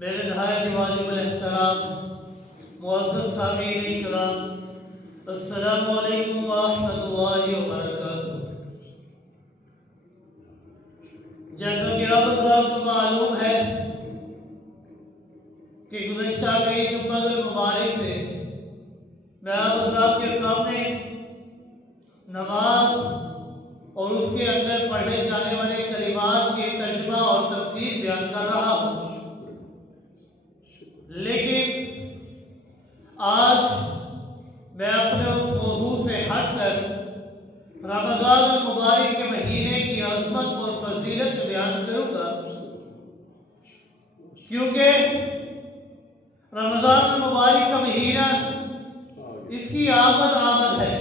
میرے نہایت واجب الاحترام معزز سامعین کرام، السلام علیکم ورحمۃ اللہ وبرکاتہ۔ جیسا کہ آپ حضرات کو معلوم ہے کہ گزشتہ کئی جمعہ المبارک سے میں آپ حضرات کے سامنے نماز اور اس کے اندر پڑھے جانے والے کلمات کے ترجمہ اور تفسیر بیان کر رہا ہوں، لیکن آج میں اپنے اس موضوع سے ہٹ کر رمضان المبارک کے مہینے کی عظمت اور فضیلت بیان کروں گا، کیونکہ رمضان المبارک کا مہینہ اس کی آمد ہے،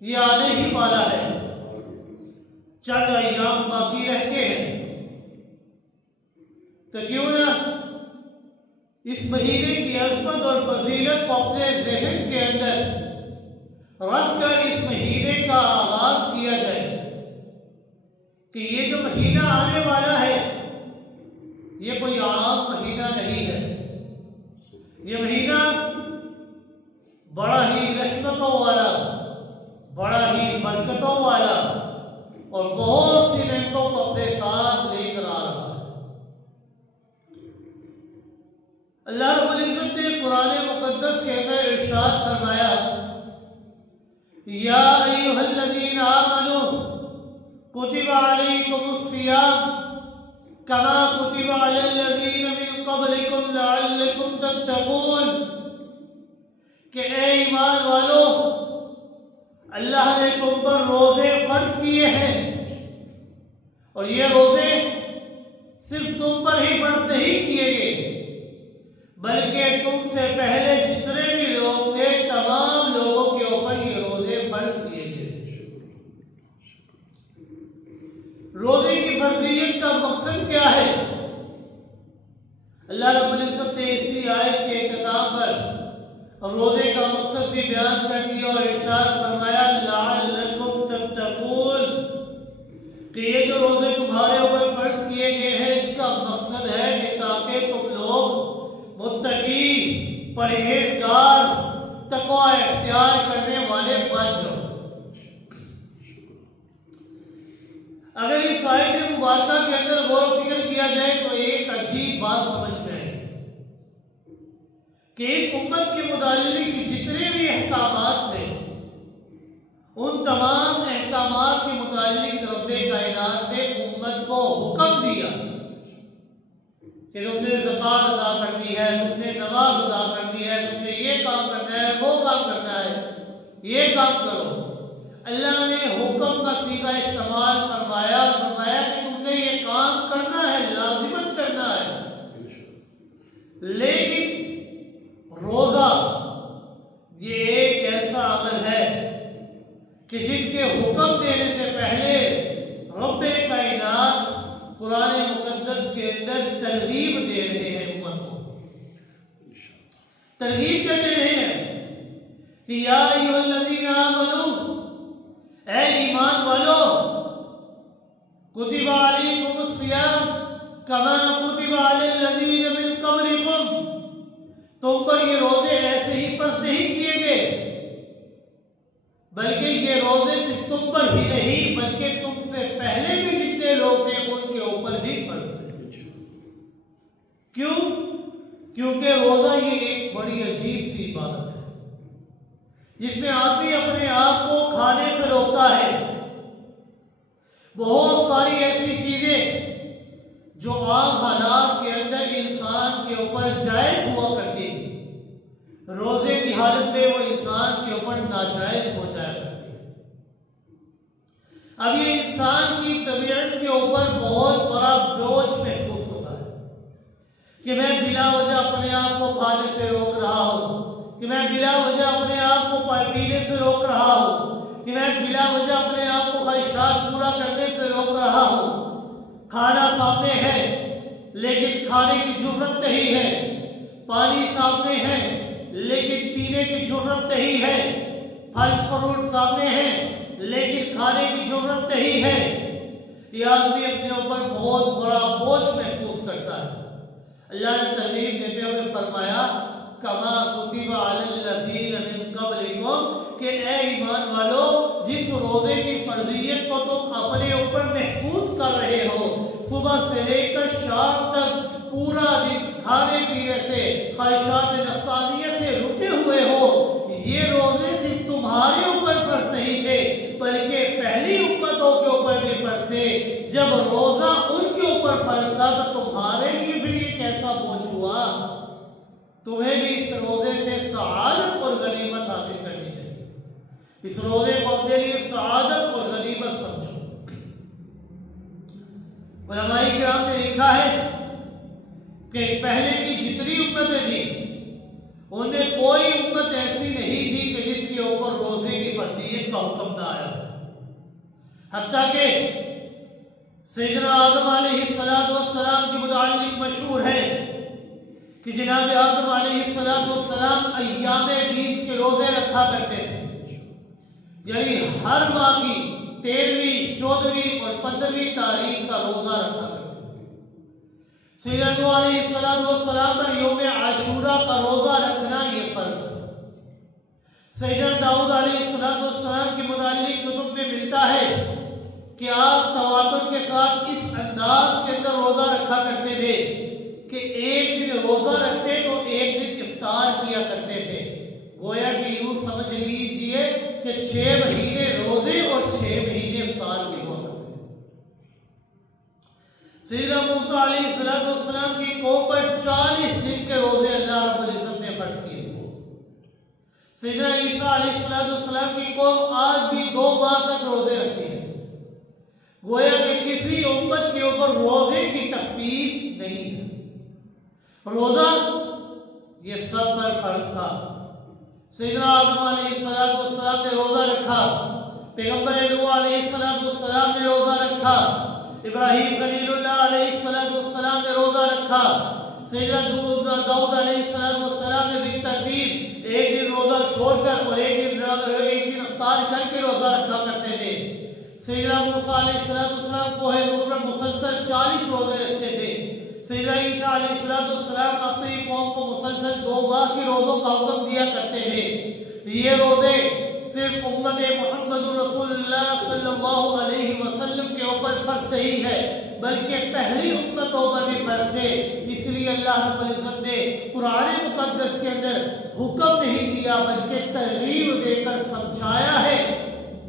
یہ آنے ہی والا ہے، چند ایام باقی رہتے ہیں، تو کیوں نہ اس مہینے کی عظمت اور فضیلت کو اپنے ذہن کے اندر رکھ کر اس مہینے کا آغاز کیا جائے کہ یہ جو مہینہ آنے والا ہے یہ کوئی عام مہینہ نہیں ہے، یہ مہینہ بڑا ہی رحمتوں والا، بڑا ہی برکتوں والا اور بہت سی نعمتوں کو اپنے ساتھ لے کر آ رہا ہے۔ اللہ رب العزت نے قرآن مقدس کے اندر ارشاد فرمایا، یا ایھا الذین آمنوا کتب علیکم الصیام کما کتب علی الذین من قبلکم لعلکم تتقون، کہ اے ایمان والو، اللہ نے تم پر روزے فرض کیے ہیں، اور یہ روزے صرف تم پر ہی فرض نہیں کیے گئے بلکہ تم سے پہلے جتنے بھی لوگ تھے تمام لوگوں کے اوپر یہ روزے فرض کیے گئے تھے۔ روزے کی فرضیت کا مقصد کیا ہے؟ اللہ رب العزت نے اسی آیت کے اختتام پر روزے کا مقصد بھی بیان کر دیا اور ارشاد فرمایا، لعلکم تتقون، کہ یہ جو روزے تمہارے اوپر فرض کیے گئے ہیں اس کا مقصد ہے کہ تاکہ تم لوگ متقی، پرہیزگار، تقوی اختیار کرنے والے بن جاؤ۔ اگر اس آیت مبارکہ کے اندر غور و فکر کیا جائے تو ایک عجیب بات سمجھ میں آئے کہ اس امت کے متعلق جتنے بھی احکامات تھے ان تمام احکامات کے متعلق رب کائنات نے امت کو حکم دیا کہ تم نے زکوٰۃ ادا کرنی ہے، تم نے نماز ادا کرنی ہے، تم نے یہ کام کرنا ہے، وہ کام کرنا ہے، یہ کام کرو۔ اللہ نے حکم کا صیغہ استعمال فرمایا کہ تم نے یہ کام کرنا ہے، لازماً کرنا ہے، لیکن روزہ یہ ایک ایسا عمل ہے کہ جس کے حکم دینے سے پہلے رب کائنات قرآن مقدس کے اندر ترغیب دے رہے ہیں امت کو۔ ترغیب کیا دے رہے ہیں کہ یا ایھا الذین آمنوا، اے ایمان والو، کتب علیکم الصیام کما کتب علی الذین من قبلکم، تم پر یہ روزے ایسے ہی فرض نہیں کیے گئے بلکہ یہ روزے صرف تم پر ہی نہیں بلکہ تم سے پہلے بھی جتنے لوگ تھے ان کے اوپر بھی فرض ہے۔ کیوں؟ کیونکہ روزہ یہ ایک بڑی عجیب سی عبادت ہے جس میں آدمی اپنے آپ کو کھانے سے روکتا ہے۔ بہت ساری ایسی چیزیں جو عام حالات کے اندر انسان کے اوپر جائز ہوا کرتی تھی، روزے کی حالت میں وہ انسان کے اوپر ناجائز ہو جایا کرتی ہے۔ اب یہ انسان کی طبیعت کے اوپر بہت بڑا بوجھ محسوس ہوتا ہے کہ میں بلا وجہ اپنے آپ کو کھانے سے روک رہا ہوں، کہ میں بلا وجہ اپنے آپ کو پینے سے روک رہا ہوں، کہ میں بلا وجہ اپنے آپ کو خواہشات پورا کرنے سے روک رہا ہوں۔ کھانا سامنے ہے لیکن کھانے کی جرأت نہیں ہے، پانی سامنے ہے لیکن پینے کی جرأت نہیں ہے، پھل فروٹ سامنے ہیں لیکن کھانے کی جرأت نہیں ہے۔ یہ آدمی اپنے اوپر بہت بڑا بوجھ محسوس کرتا ہے۔ اللہ نے ترغیب دیتے ہوئے فرمایا کما کتب علی الذین من قبلکم کہ اے ایمان والو جس روزے کی فرضیت کو تم اپنے اوپر محسوس کر رہے ہو، صبح سے لے کر شام تک پورا دن کھانے پینے سے خواہشات نفسانیہ سے رکے ہوئے ہو، یہ روزے صرف تمہارے اوپر فرض نہیں تھے بلکہ پہلی امتوں کے اوپر بھی فرض تھے۔ جب روزہ ان کے اوپر فرض تھا تو تمہارے لیے بھی یہ کیسا بوجھ ہوا؟ تمہیں بھی اس روزے سے سعادت اور غنیمت حاصل کرنی چاہیے۔ اس روزے کو اپنے لیے سعادت اور غنیمت سمجھو۔ علماء کرام نے لکھا ہے کہ پہلے کی جتنی امتیں تھیں ان میں کوئی امت ایسی نہیں تھی کہ جس کے اوپر روزے کی فرضیت کا حکم نہ آیا، حتیٰ کہ سیدنا آدم علیہ السلام کے متعلق مشہور ہے کہ جناب آدم علیہ السلام ایام 20 کے روزے رکھا کرتے تھے، یعنی ہر ماہ کی 13ویں 14ویں اور 15ویں تاریخ کا روزہ رکھا کرتے تھے۔ سیدنا نوح علیہ السلام پر یوم عاشورہ کا روزہ رکھنا یہ فرض تھا۔ سیدنا داؤد علیہ السلام کے متعلق کتب میں ملتا ہے کہ آپ تواتر کے ساتھ اس انداز کے اندر روزہ رکھا کرتے تھے کہ ایک دن روزہ رکھتے تو ایک دن افطار کیا کرتے تھے۔ گویا کہ یوں سمجھ لیجئے کہ 6 مہینے روزے اور 6 مہینے افطار کے ہوا کرتے تھے۔ سیدنا موسیٰ علیہ السلام کی قوم پر 40 دن کے روزے اللہ رب العزت نے فرض کیے تھے۔ سیدنا عیسیٰ علیہ السلام کی قوم آج بھی 2 ماہ تک روزے رکھتی ہے۔ گویا کہ کسی امت کے اوپر روزے کی تخفیف نہیں ہے۔ روزہ یہ سب پر فرض تھا۔ سیدنا آدم علیہ السلام نے روزہ رکھا، پیغمبر نوح علیہ السلام نے روزہ رکھا، ابراہیم خلیل اللہ علیہ السلام نے روزہ رکھا، سیدنا داؤد علیہ السلام نے بالترتیب ایک دن روزہ چھوڑ کر اور ایک دن افطار کر کے روزہ رکھا کرتے تھے۔ سیدنا موسیٰ علیہ السلام کوہ طور پر مسلسل 40 روزے رکھتے تھے۔ سیدنا عیسیٰ علیہ السلام اپنی قوم کو مسلسل 2 ماہ کی روزوں کا حکم دیا کرتے تھے۔ یہ روزے صرف امت محمد رسول اللہ صلی اللہ علیہ وسلم کے اوپر فرض نہیں ہے بلکہ پہلی امتوں پر بھی فرض تھے۔ اس لیے اللہ رب العزت نے قرآن مقدس کے اندر حکم نہیں دیا بلکہ ترغیب دے کر سمجھایا ہے،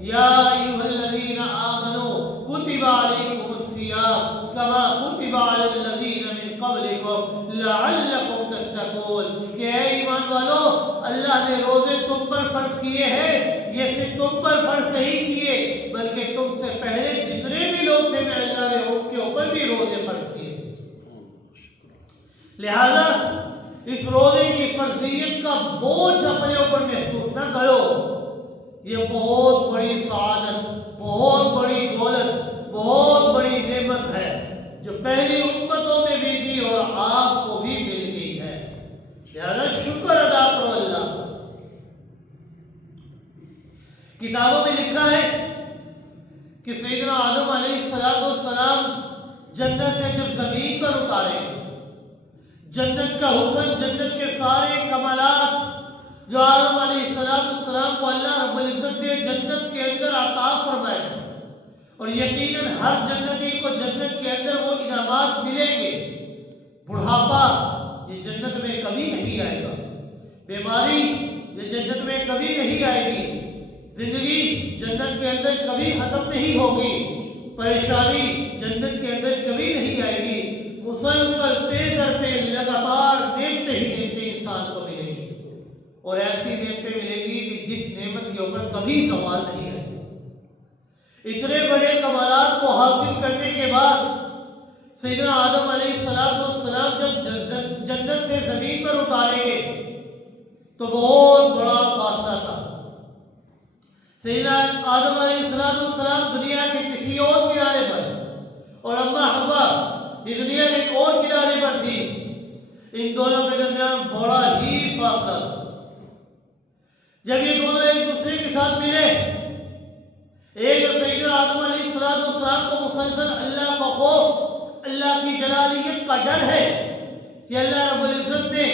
یا ایھا الذین آمنوا کتب علیکم الصیام کما کتب علی الذین من قبلکم لعلکم تتقون کہ اے ایمان والو اللہ نے روزے تم پر فرض کیے ہیں، یہ صرف تم پر فرض نہیں کیے بلکہ تم سے پہلے جتنے بھی لوگ تھے میں اللہ نے ان کے اوپر بھی روزے فرض کیے تھے۔ لہذا اس روزے کی فرضیت کا بوجھ اپنے اوپر محسوس نہ کرو۔ یہ بہت بڑی سعادت، بہت بڑی دولت، بہت بڑی نعمت ہے جو پہلی امتوں میں بھی تھی اور آپ کو بھی مل گئی ہے، لہذا شکر ادا کرو اللہ کا۔ کتابوں میں لکھا ہے کہ سیدنا آدم علیہ السلام جنت سے جب زمین پر اتارے گئے، جنت کا حسن، جنت کے سارے کمالات جو آدم علیہ السلام کو اللہ رب العزت نے جنت کے اندر عطا فرمائے تھے، اور یقیناً ہر جنتی کو جنت کے اندر وہ انعامات ملیں گے۔ بڑھاپا یہ جنت میں کبھی نہیں آئے گا، بیماری یہ جنت میں کبھی نہیں آئے گی، زندگی جنت کے اندر کبھی ختم نہیں ہوگی، پریشانی جنت کے اندر کبھی نہیں آئے گی، مسلسل پے در پہ لگاتار نعمتیں ہی نعمتیں انسان کو ملیں گی، اور ایسی نعمتیں ملیں گی کہ جس نعمت کے اوپر کبھی سوال نہیں آئے گا۔ اتنے بڑے کمالات کو حاصل کرنے کے بعد سیدنا آدم علیہ السلام جب جنت سے زمین پر اتارے گئے تو بہت بڑا فاصلہ تھا۔ سیدنا آدم علیہ السلام دنیا کے کسی اور کنارے پر اور اماں حوا یہ دنیا کے ایک اور کنارے پر تھی، ان دونوں کے درمیان بڑا ہی فاصلہ تھا۔ جب یہ دونوں ایک دوسرے کے ساتھ ملے، ایک سیدنا آدم علیہ السلام کو مسلسل اللہ کا خوف، اللہ کی جلالیت کا ڈر ہے کہ اللہ رب العزت نے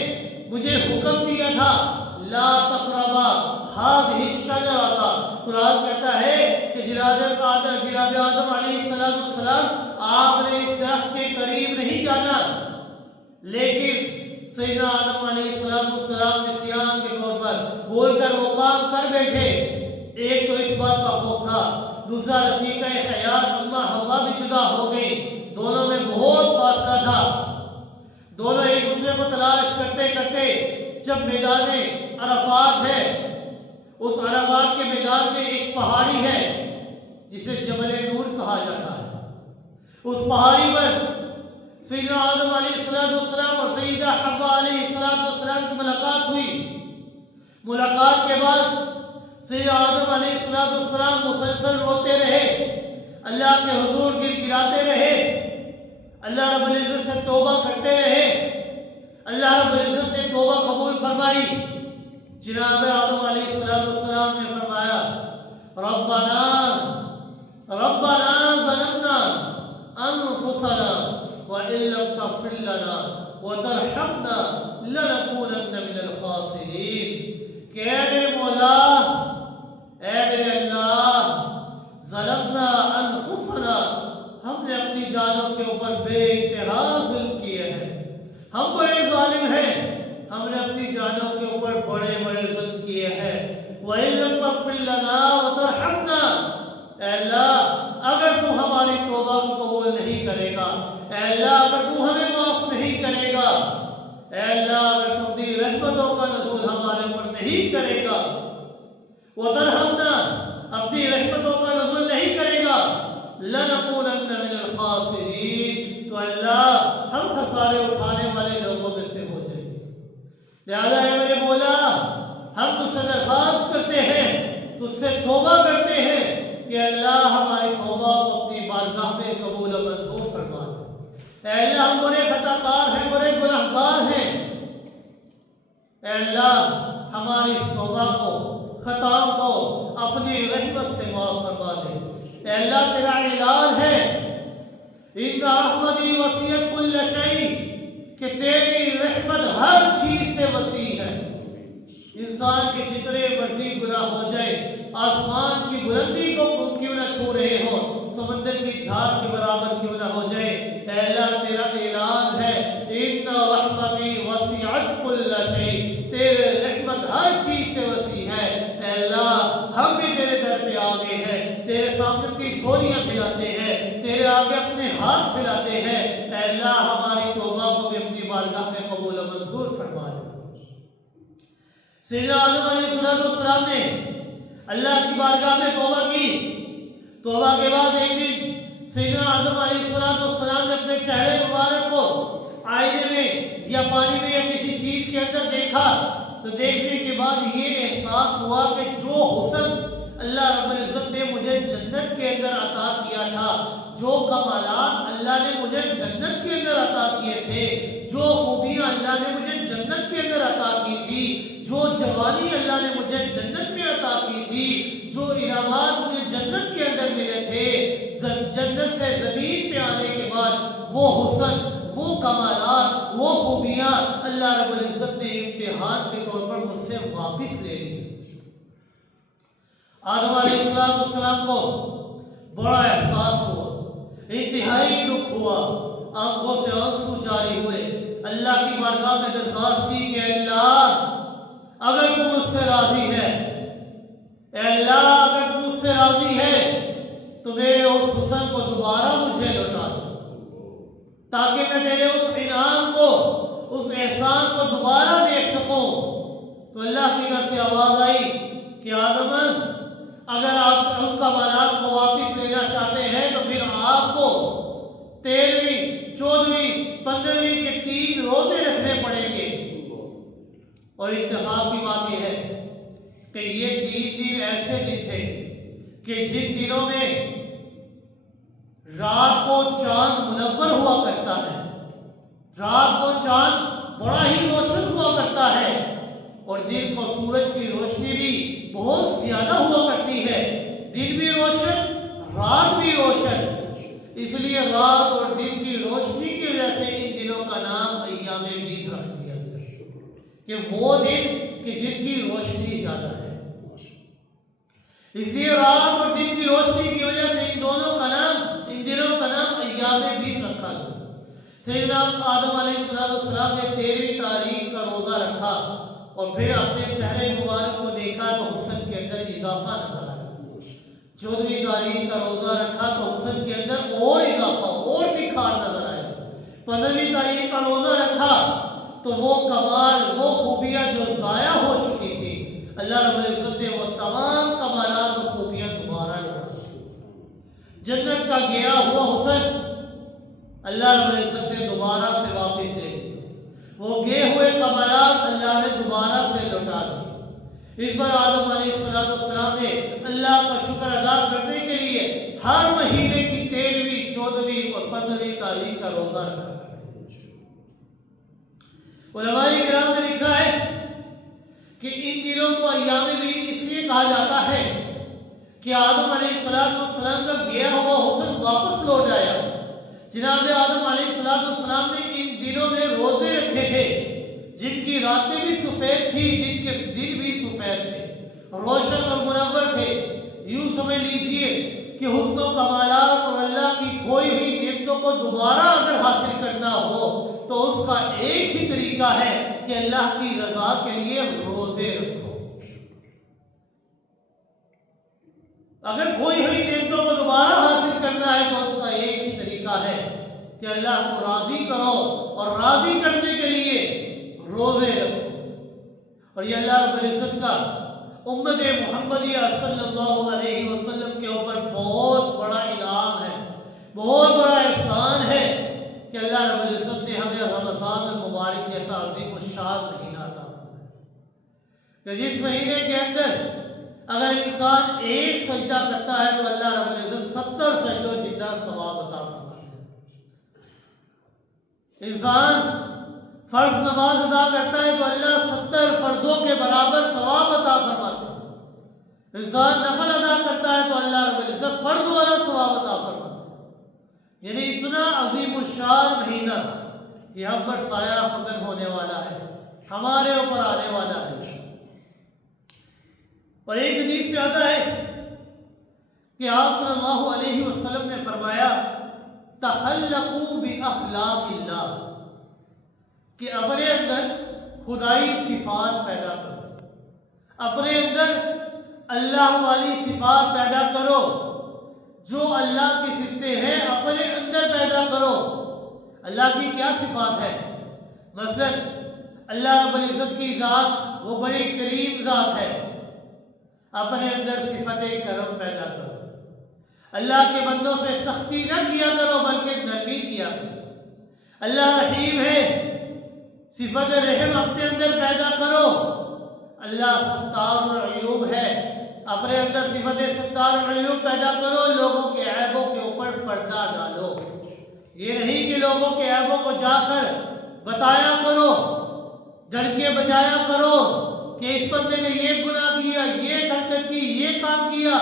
مجھے حکم دیا تھا لا تقربا هذه الشجرة. قرآن کہتا ہے کہ جناب آدم علیہ السلام آپ نے اس درخت کے قریب نہیں جانا، لیکن سیدنا آدم علیہ السلام نسیان کے طور پر بول کر وہ کام کر بیٹھے. ایک تو اس بات کا خوف تھا، دوسرا رفیقہ حیات اماں حوا بھی جدا ہو گئی، دونوں میں بہت فاصلہ تھا. دونوں ایک دوسرے کو تلاش کرتے کرتے جب میدان عرفات ہے، اس عرفات کے میدان میں ایک پہاڑی ہے جسے جبل نور کہا جاتا ہے. اس پہاڑی پر سیدنا آدم علیہ السلام اور سیدہ حوا علیہ السلام کی ملاقات ہوئی. ملاقات کے بعد سیدنا آدم علیہ السلام مسلسل روتے رہے، اللہ کے حضور گر گراتے رہے، اللہ رب العزت سے توبہ کرتے رہے. اللہ رب العزت نے توبہ قبول فرمائی. جناب آدم علیہ السلام نے فرمایا ربنا ظلمنا انفسنا وَإِن لَّمْ تَغْفِرْ لَنَا وَتَرْحَمْنَا لَنَكُونَنَّ مِنَ الْخَاسِرِينَ. کہ اے میرے مولا، اے میرے اللہ، ظلمنا انفسنا، ہم نے اپنی جانوں کے اوپر بے انتہا ظلم کیے ہیں، ہم بڑے ظالم ہیں، ہم نے اپنی جانوں کے اوپر بڑے بڑے ظلم کیے ہیں. وَإِن لَّمْ تَغْفِرْ لَنَا وَتَرْحَمْنَا، اے اللہ اگر تو ہماری توبہ کو قبول نہیں کرے گا، اے اللہ اگر تو ہمیں معاف نہیں کرے گا، اے اللہ اگر تو اپنی رحمتوں کا نزول ہمارے اوپر نہیں کرے گا، وَتَرْحَمْنَا، اپنی رحمتوں کا نزول نہیں کرے گا، لَنَكُونَنَّ مِنَ الْخَاسِرِينَ، تو اللہ ہم خسارے اٹھانے والے لوگوں میں سے ہو جائیں گے. لہذا اے میرے مولا، ہم تجھ سے درخواست کرتے ہیں، تجھ سے توبہ کرتے ہیں کہ اللہ ہماری توبہ کو اپنی بارگاہ میں قبول و منظور فرما دے. اے اللہ ہم بڑے خطا کار ہیں، بڑے گناہ گار ہیں، اے اللہ ہماری اس توبہ کو، خطاؤں کو اپنی رحمت سے معاف فرما دے. اے اللہ تیرا اعلان ہے ان رحمتی وسعت کل شیء، کہ تیری رحمت ہر چیز سے وسیع ہے. انسان کے جتنے مرضی گناہ ہو جائے، آسمان کی بلندی کو کیوں نہ چھو رہے ہو، سمندر کی جھاگ کے برابر کیوں نہ ہو جائے، اے اللہ تیرا اعلان ہے ان رحمتی وسعت کل شیء، تیرے رحمت ہر چیز سے وسیع ہے. اے اللہ ہم بھی تیرے در پہ آ گئے ہیں، تیرے سامنے اپنی جھولیاں پھیلاتے ہیں، تیرے آگے اپنے ہاتھ پھیلاتے ہیں. اے اللہ ہماری توبہ کو بھی اپنی بارگاہ میں قبول و منظور فرما دے. سیدنا آدم علیہ السلام نے اللہ کی بارگاہ میں توبہ کی. توبہ کے بعد ایک دن سیدنا آدم علیہ السلام نے اپنے چہرے مبارک کو آئینے میں یا پانی میں یا کسی چیز کے اندر دیکھا، تو دیکھنے کے بعد یہ احساس ہوا کہ جو حسن اللہ رب العزت نے مجھے جنت کے اندر عطا کیا تھا، جو کمالات اللہ نے مجھے جنت کے اندر عطا کیے تھے، جو خوبیاں اللہ نے مجھے جنت کے اندر عطا کی تھی، جو جوانی اللہ نے مجھے جنت میں عطا کی تھی، جو انعامات مجھے جنت کے اندر ملے تھے، جنت سے زمین پہ آنے کے بعد وہ حسن، وہ کمالات، وہ خوبیاں اللہ رب العزت نے امتحان کے طور پر مجھ سے واپس لے لی. آدم علیہ السلام کو بڑا احساس ہوا، انتہائی دکھ ہوا، آنکھوں سے آنسو جاری ہوئے. اللہ کی بارگاہ میں درخواست کی کہ اللہ اگر تم مجھ سے راضی ہے، اے اللہ اگر تم مجھ سے راضی ہے تو میرے اس حسن کو دوبارہ مجھے لوٹا دو، تاکہ میں تیرے اس انعام کو، اس احسان کو دوبارہ دیکھ سکوں. تو اللہ کی طرف سے آواز آئی کہ آدم اگر آپ ان کمالات کو واپس لینا چاہتے ہیں تو پھر آپ کو 13ویں، 14ویں، 15ویں کے 3 روزے رکھنے پڑیں گے. اور اتفاق کی بات یہ ہے کہ یہ 3 دن ایسے دن تھے کہ جن دنوں میں رات کو چاند منور ہوا کرتا ہے، رات کو چاند بڑا ہی روشن ہوا کرتا ہے، اور دن کو سورج کی روشنی بھی بہت زیادہ ہوا کرتی ہے. دن بھی روشن، رات بھی روشن. اس لیے رات اور دن کی روشنی کی وجہ سے ان دنوں کا نام ایام بیض کہ وہ دن کہ جن کی روشنی زیادہ ہے. اس لیے رات اور دن کی روشنی کی وجہ سے ان دنوں کا نام ایام بیس رکھا گیا. سیدنا آدم علیہ السلام نے 13ویں تاریخ کا روزہ رکھا اور پھر اپنے چہرے مبارک کو دیکھا تو حسن کے اندر اضافہ نظر آیا. 14ویں تاریخ کا روزہ رکھا تو حسن کے اندر اور اضافہ اور نکھار نظر آیا. 15ویں تاریخ کا روزہ رکھا تو وہ کمال وہ خوبیاں جو ضائع ہو چکی تھی اللہ رب العزت نے وہ تمام کمالات اور خوبیاں دوبارہ لوٹا دی. جنت کا گیا ہوا حسن اللہ رب العزت نے دوبارہ سے واپس دے دی. وہ گئے ہوئے کمالات اللہ نے دوبارہ سے لوٹا دی. اس پر آدم علیہ السلام نے اللہ کا شکر ادا کرنے کے لیے ہر مہینے کی 13ویں 14ویں اور 15ویں تاریخ کا روزہ رکھا. علماء کرام نے لکھا ہے کہ ان دنوں کو ایام بیس اس لیے کہا جاتا ہے کہ آدم علیہ السلام کا گیا ہوا حسن واپس لوٹ آیا. جناب آدم علیہ السلام نے ان دنوں میں روزے رکھے تھے جن کی راتیں بھی سفید تھی جن کے دن بھی سفید تھے روشن اور منور تھے. یوں سمجھ لیجئے کہ حسن و کمالات اور اللہ کی کھوئی ہوئی نعمتوں کو دوبارہ اگر حاصل کرنا ہو تو اس کا ایک ہی طریقہ ہے کہ اللہ کی رضا کے لیے روزے رکھو. اگر کھوئی ہوئی نعمتوں کو دوبارہ حاصل کرنا ہے تو اس کا ایک ہی طریقہ ہے کہ اللہ کو راضی کرو اور راضی کرنے کے لیے روزے رکھو. اور یہ اللہ رب العزت کا امت محمدیہ صلی اللہ علیہ وسلم کے اوپر بہت بڑا انعام ہے بہت بڑا احسان ہے کہ اللہ رب العزت نے ہمیں رمضان المبارک جیسا عظیم الشان مہینہ عطا فرمایا کہ جس مہینے کے اندر اگر انسان ایک سجدہ کرتا ہے تو اللہ رب العزت 70 سجدوں جتنا ثواب عطا فرماتا ہے. انسان فرض نماز ادا کرتا ہے تو اللہ 70 فرضوں کے برابر ثواب عطا فرماتا ہے. انسان نفل ادا کرتا ہے تو اللہ رب العزت فرض والا ثواب عطا فرماتا ہے. یعنی اتنا عظیم الشان مہینہ یہ ہم پر سایہ فکن ہونے والا ہے ہمارے اوپر آنے والا ہے. اور ایک حدیث میں آتا ہے کہ آپ صلی اللہ علیہ وسلم نے فرمایا تخلقوا باخلاق اللہ کہ اپنے اندر خدائی صفات پیدا کرو اپنے اندر اللہ والی صفات پیدا کرو جو اللہ کی صفتیں ہیں اپنے اندر پیدا کرو. اللہ کی کیا صفات ہے؟ مثلا اللہ رب العزت کی ذات وہ بڑی کریم ذات ہے اپنے اندر صفت کرم پیدا کرو. اللہ کے بندوں سے سختی نہ کیا کرو بلکہ نرمی کیا کرو. اللہ رحیم ہے صفت رحم اپنے اندر پیدا کرو. اللہ ستار العیوب ہے اپنے اندر صفت ستار العیوب پیدا کرو. لوگوں کے عیبوں کے اوپر پردہ ڈالو. یہ نہیں کہ لوگوں کے عیبوں کو جا کر بتایا کرو ڈنڈے بجایا کرو کہ اس بندے نے یہ گناہ کیا یہ حرکت کی یہ کام کیا.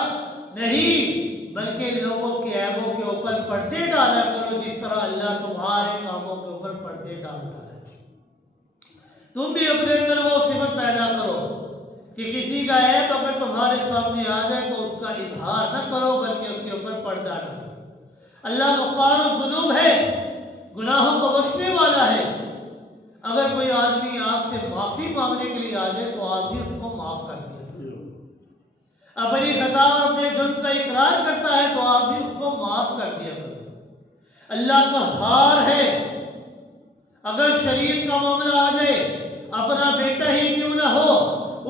نہیں بلکہ لوگوں کے عیبوں کے اوپر پردے ڈالا کرو جس طرح اللہ تمہارے کاموں کے اوپر پردے ڈالتا ہے. تم بھی اپنے اندر وہ صفت پیدا کرو کہ کسی کا عیب اگر تمہارے سامنے آ جائے تو اس کا اظہار نہ کرو بلکہ اس کے اوپر پردہ ڈالو. اللہ غفار الذنوب ہے گناہوں کو بخشنے والا ہے. اگر کوئی آدمی آپ سے معافی مانگنے کے لیے آ جائے تو آپ بھی اس کو معاف کر دیا. اپنی خطا اور اپنے جرم کا اقرار کرتا ہے تو آپ بھی اس کو معاف کر دیا کرو. اللہ قہار ہے. اگر شریعت کا معاملہ آ جائے اپنا بیٹا ہی کیوں نہ ہو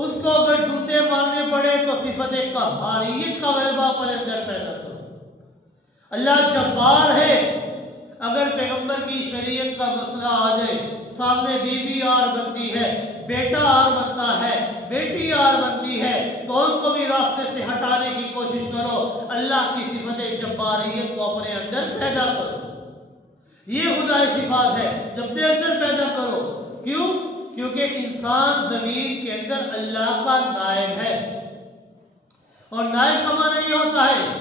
اس کو اگر جوتے مارنے پڑے تو صفت قہاریت کا غلبہ اپنے اندر پیدا کرو. اللہ جبار ہے. اگر پیغمبر کی شریعت کا مسئلہ آ جائے سامنے بیوی آر بنتی ہے بیٹا آر بنتا ہے بیٹی آر بنتی ہے تو ان کو بھی راستے سے ہٹانے کی کوشش کرو. اللہ کی صفت جباریت کو اپنے اندر پیدا کرو. یہ خدائی صفات ہے جب اپنے اندر پیدا کرو. کیوں؟ کیونکہ انسان زمین کے اندر اللہ کا نائب ہے اور نائب کا معنی یہ ہوتا ہے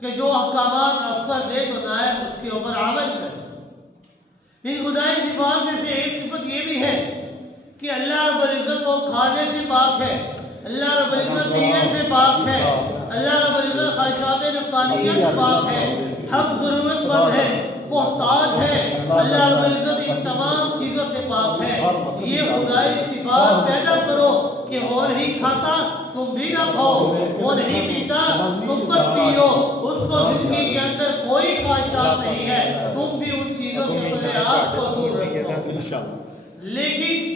کہ جو احکامات افسر دے تو نائب اس کے اوپر عمل کرے. ان خدائی صفات میں سے ایک صفت یہ بھی ہے کہ اللہ رب العزت وہ کھانے سے پاک ہے، اللہ رب العزت پینے سے پاک ہے، اللہ رب العزت خواہشات نفسانیہ سے پاک ہے، ہم ضرورت مند ہے، محتاج ہے، اللہ رب العزت ان تمام چیزوں سے پاک ہے۔ یہ خدائی صفات پیدا کرو کہ وہ نہیں کھاتا تم بھی نہ کھاؤ، وہ نہیں پیتا تم مت پیو، اس کو زندگی کے اندر کوئی خواہشات نہیں ہے، تم بھی ان چیزوں سے اپنے آپ کو دور رکھو۔ لیکن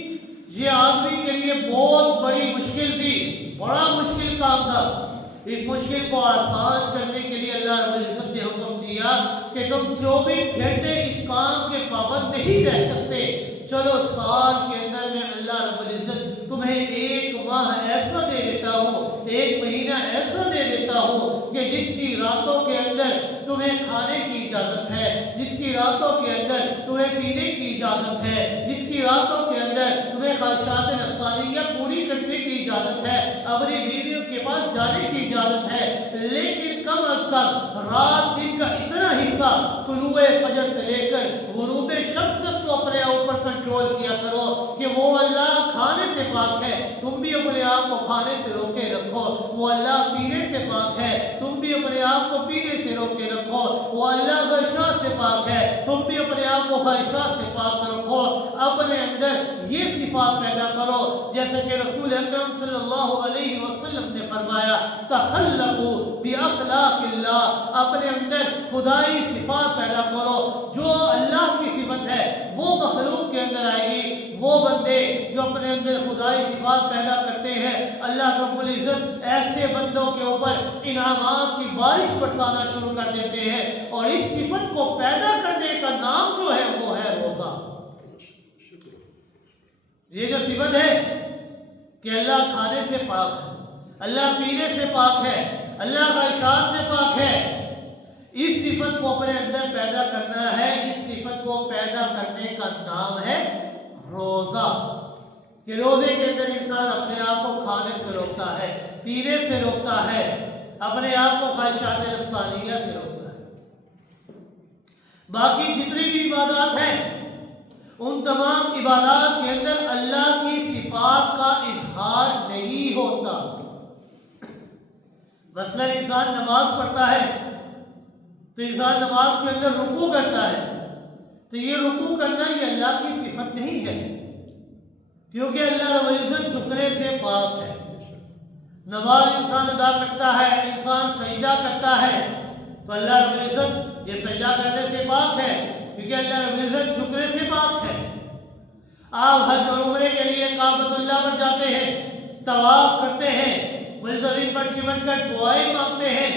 یہ آدمی کے لیے بہت بڑی مشکل تھی، بڑا مشکل کام تھا۔ اس مشکل کو آسان کرنے کے لیے اللہ رب العزت نے حکم دیا کہ تم 24 گھنٹے اس کام کے پابند نہیں رہ سکتے، چلو سال کے اندر میں اللہ رب العزت تمہیں 1 ماہ ایسا دے دیتا ہوں، 1 مہینہ ایسا دے دیتا ہوں کہ جس کی راتوں کے اندر تمہیں کھانے کی اجازت ہے، جس کی راتوں کے اندر تمہیں پینے کی اجازت ہے، جس کی راتوں کے اندر تمہیں خواہشات نفسانیہ پوری کرنے کی اجازت ہے، اپنی بیویوں کے پاس جانے کی اجازت ہے، لیکن کم از کم رات دن کا اتنا حصہ طلوع فجر سے لے کر غروب شمس تک تو اپنے اوپر کنٹرول کیا کرو کہ وہ اللہ کھانے سے پاک ہے، تم بھی اپنے آپ کو کھانے سے روکے رکھو، وہ اللہ پینے سے پاک ہے، تم بھی اپنے آپ کو پینے سے روکے رکھو، وہ اللہ خواہشات سے پاک ہے، تم بھی اپنے آپ کو خواہشات سے پاک رکھو۔ اپنے اندر یہ صفات پیدا کرو جیسے کہ رسول اکرم صلی اللہ علیہ وسلم نے فرمایا تخلقوا باخلاق اللہ، اپنے اندر خدائی صفات پیدا کرو، جو اللہ کی صفت ہے وہ مخلوق کے اندر آئے گی۔ وہ بندے جو اپنے اندر خدائی صفات پیدا کرتے ہیں، اللہ رب العزت ایسے بندوں کے اوپر انعامات کی بارش برسانا شروع کر دیتے ہیں، اور اس صفت کو پیدا کرنے کا نام جو ہے وہ ہے روزہ۔ یہ جو صفت ہے کہ اللہ کھانے سے پاک ہے، اللہ پینے سے پاک ہے، اللہ خواہشات سے پاک ہے، اس صفت کو اپنے اندر پیدا کرنا ہے۔ اس صفت کو پیدا کرنے کا نام ہے روزہ، کہ روزے کے اندر انسان اپنے آپ کو کھانے سے روکتا ہے، پینے سے روکتا ہے، اپنے آپ کو خواہشات نفسانیہ سے روکتا ہے۔ باقی جتنی بھی عبادات ہیں ان تمام عبادات کے اندر اللہ کی صفات کا اظہار نہیں ہوتا۔ مثلا انسان نماز پڑھتا ہے تو انسان نماز کے اندر رکوع کرتا ہے، تو یہ رکوع کرنا یہ اللہ کی صفت نہیں ہے، کیونکہ اللہ رب العزت جھکنے سے پاک ہے۔ نماز انسان ادا کرتا ہے، انسان سجدہ کرتا ہے، تو اللہ رب العزت یہ سجدہ کرنے سے پاک ہے، کیونکہ اللہ رب العزت جھکنے سے پاک ہے۔ آپ حج اور عمرے کے لیے کعبۃ اللہ پر جاتے ہیں، طواف کرتے ہیں، ملتزم پر چمٹ کر دعائیں مانگتے ہیں،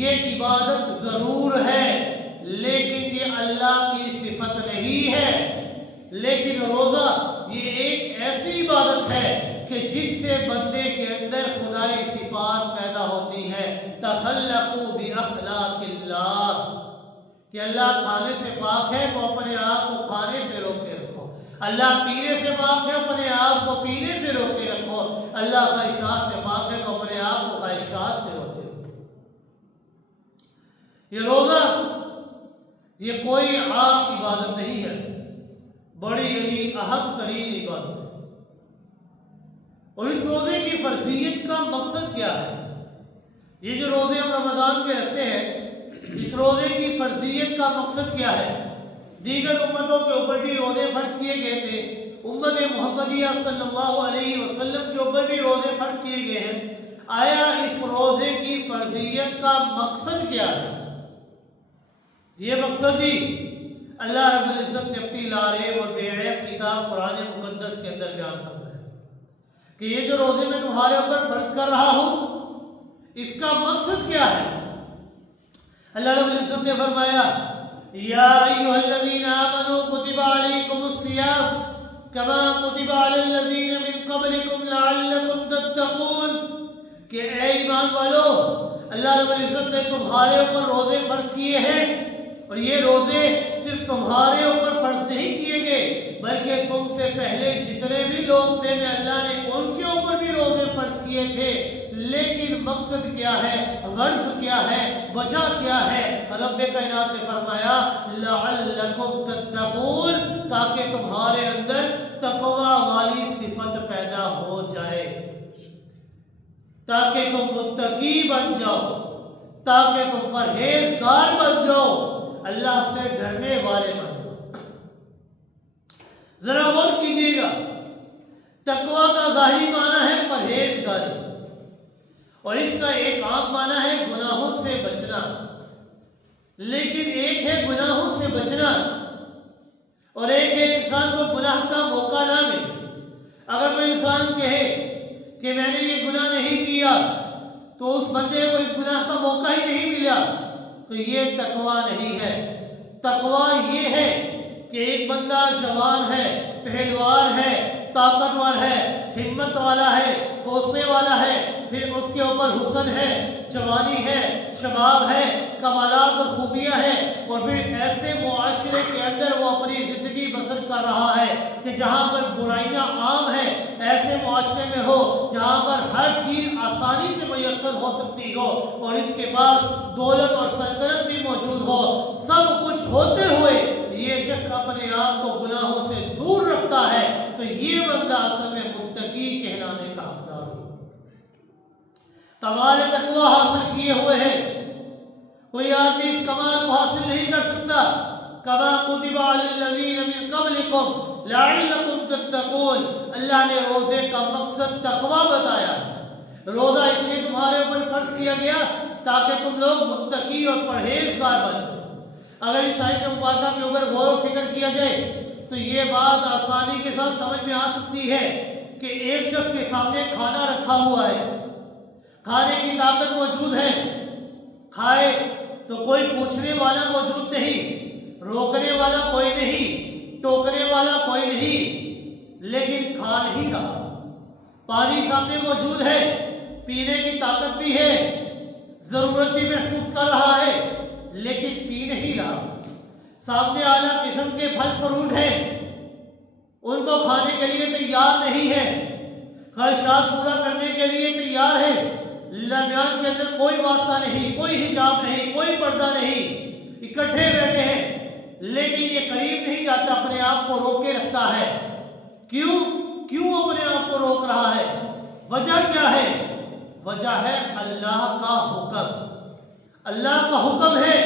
یہ عبادت ضرور ہے لیکن یہ اللہ کی صفت نہیں ہے۔ لیکن روزہ یہ ایک ایسی عبادت ہے کہ جس سے بندے کے اندر خدائی صفات پیدا ہوتی ہے۔ تخلقوا باخلاق اللہ، کہ اللہ کھانے سے پاک ہے تو اپنے آپ کو کھانے سے روک کے رکھو، اللہ پینے سے پاک ہے اپنے آپ کو پینے سے روک کے رکھو، اللہ خواہشات سے پاک ہے تو اپنے آپ کو خواہشات سے روک کے رکھو۔ یہ روزہ یہ کوئی عام عبادت نہیں ہے، بڑی ہی اہم ترین عبادت ہے۔ اور اس روزے کی فرضیت کا مقصد کیا ہے؟ یہ جو روزے ہم رمضان کے رکھتے ہیں، اس روزے کی فرضیت کا مقصد کیا ہے؟ دیگر امتوں کے اوپر بھی روزے فرض کیے گئے تھے، امت محمدیہ صلی اللہ علیہ وسلم کے اوپر بھی روزے فرض کیے گئے ہیں۔ آیا اس روزے کی فرضیت کا مقصد کیا ہے؟ یہ مقصد بھی اللہ رب العزت نے اپنی لارب اور بے عیب کتاب قرآن مقدس کے اندر بیان فرمایا ہے کہ یہ جو روزے میں تمہارے اوپر فرض کر رہا ہوں اس کا مقصد کیا ہے؟ اللہ رب العزت نے فرمایا یا ایھا الذین آمنوا کتب علیکم الصیام کما کتب علی الذین من قبلکم لعلکم تتقون، کہ اے ایمان والو اللہ رب العزت نے تمہارے اوپر روزے فرض کیے ہیں، اور یہ روزے صرف تمہارے اوپر فرض نہیں کیے گئے بلکہ تم سے پہلے جتنے بھی لوگ تھے میں اللہ نے ان کے اوپر بھی روزے فرض کیے تھے۔ لیکن مقصد کیا ہے، غرض کیا ہے، وجہ کیا ہے؟ رب کائنات نے فرمایا لعلکم تتقون، تاکہ تمہارے اندر تقوی والی تاکہ تم متقی بن جاؤ، تاکہ تم پرہیزگار بن جاؤ، اللہ سے ڈرنے والے بن جاؤ۔ ذرا غور کیجیے گا، تقویٰ کا ظاہری معنی ہے پرہیزگاری، اور اس کا ایک عام معنی ہے گناہوں سے بچنا۔ لیکن ایک ہے گناہوں سے بچنا اور ایک ہے انسان کو گناہ کا موقع نہ ملے۔ اگر کوئی انسان کہے کہ میں نے یہ گناہ نہیں کیا تو اس بندے کو اس گناہ کا موقع ہی نہیں ملا، تو یہ تقویٰ نہیں ہے۔ تقویٰ یہ ہے کہ ایک بندہ جوان ہے، پہلوان ہے، طاقتور ہے، ہمت والا ہے، حوصلے والا ہے، پھر اس کے اوپر حسن ہے، جوانی ہے، شباب ہے، کمالات اور خوبیاں ہیں، اور پھر ایسے معاشرے کے اندر وہ اپنی زندگی بسر کر رہا ہے کہ جہاں پر برائیاں عام ہیں، ایسے معاشرے میں ہو جہاں پر ہر چیز آسانی سے میسر ہو سکتی ہو اور اس کے پاس دولت اور سلطنت بھی موجود ہو، سب کچھ ہوتے ہوئے یہ شخص اپنے آپ کو گناہوں سے دور رکھتا ہے، تو یہ بندہ اصل میں متقی کہلانے کا حقدار ہے۔ کمال تقویٰ حاصل کیے ہوئے ہیں، کوئی آدمی اس کمال کو حاصل نہیں کر سکتا۔ کما کتب علی الذین من قبلکم لعلکم تتقون، اللہ نے روزے کا مقصد تقویٰ بتایا ہے۔ روزہ اس لیے تمہارے اوپر فرض کیا گیا تاکہ تم لوگ متقی اور پرہیزگار بن جاؤ۔ اگر اس آیت مبارکہ کے اوپر غور و فکر کیا جائے تو یہ بات آسانی کے ساتھ سمجھ میں آ سکتی ہے کہ ایک شخص کے سامنے کھانا رکھا ہوا ہے، کھانے کی طاقت موجود ہے، کھائے تو کوئی پوچھنے والا موجود نہیں، روکنے والا کوئی نہیں، ٹوکنے والا کوئی نہیں، لیکن کھا نہیں رہا۔ پانی سامنے موجود ہے، پینے کی طاقت بھی ہے، ضرورت بھی محسوس کر رہا ہے، لیکن پی نہیں رہا۔ سامنے اعلیٰ قسم کے پھل فروٹ ہیں، ان کو کھانے کے لیے تیار نہیں ہے، خواہشات پورا کرنے کے لیے تیار ہے، درمیان کے اندر کوئی واسطہ نہیں، کوئی حجاب نہیں، کوئی پردہ نہیں، اکٹھے بیٹھے ہیں، لیکن یہ قریب نہیں جاتا، اپنے آپ کو روک کے رکھتا ہے۔ کیوں اپنے آپ کو روک رہا ہے؟ وجہ کیا ہے؟ وجہ ہے اللہ کا حکم۔ اللہ کا حکم ہے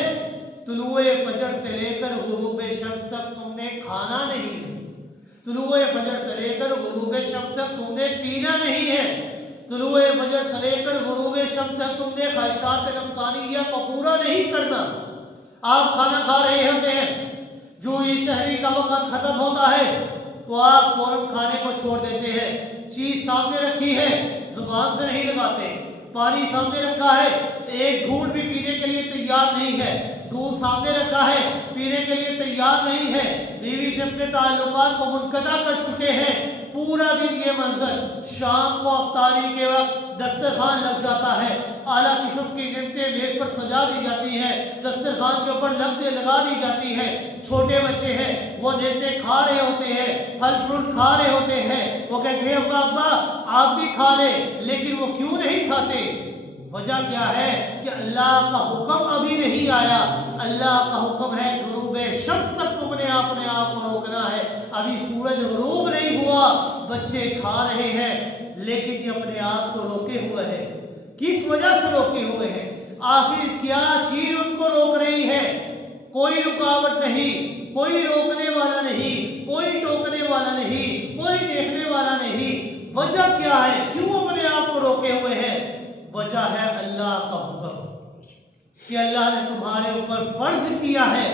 طلوع فجر سے لے کر غروب شمس تک تم نے کھانا نہیں ہے، طلوع فجر سے لے کر غروب شمس تک تم نے پینا نہیں ہے، طلوع فجر سے لے کر غروب شمس تک تم نے خواہشات نفسانیہ کو پورا نہیں کرنا۔ آپ کھانا کھا رہے ہوتے ہیں، جو ہی سحری کا وقت ختم ہوتا ہے تو آپ فوراً کھانے کو چھوڑ دیتے ہیں، چیز سامنے رکھی ہے زبان سے نہیں لگاتے، پانی سامنے رکھا ہے ایک گھونٹ بھی پینے کے لیے تیار نہیں ہے، دودھ سامنے رکھا ہے پینے کے لیے تیار نہیں ہے، بیوی سے اپنے تعلقات کو منقطع کر چکے ہیں، پورا دن یہ منظر، شام کو افطاری کے وقت دسترخوان لگ جاتا ہے، اعلیٰ قسم کی نعمتیں میز پر سجا دی جاتی ہیں، دسترخوان کے اوپر لذتیں لگا دی جاتی ہیں، چھوٹے بچے ہیں وہ نعمتیں کھا رہے ہوتے ہیں، پھل فروٹ کھا رہے ہوتے ہیں، وہ کہتے ہیں ابا آپ بھی کھا لیں، لیکن وہ کیوں نہیں کھاتے؟ وجہ کیا ہے کہ اللہ کا حکم ابھی نہیں آیا۔ اللہ کا حکم ہے غروب شمس تک تم نے اپنے آپ کو روکنا ہے، ابھی سورج غروب نہیں ہوا، بچے کھا رہے ہیں لیکن یہ اپنے آپ کو روکے ہوئے ہیں۔ کس وجہ سے روکے ہوئے ہیں؟ آخر کیا چیز ان کو روک رہی ہے؟ کوئی رکاوٹ نہیں، کوئی روکنے والا نہیں، کوئی ٹوکنے والا نہیں، کوئی دیکھنے والا نہیں۔ وجہ کیا ہے؟ کیوں اپنے آپ کو روکے ہوئے ہیں؟ وجہ ہے اللہ کا حکم کہ اللہ نے تمہارے اوپر فرض کیا ہے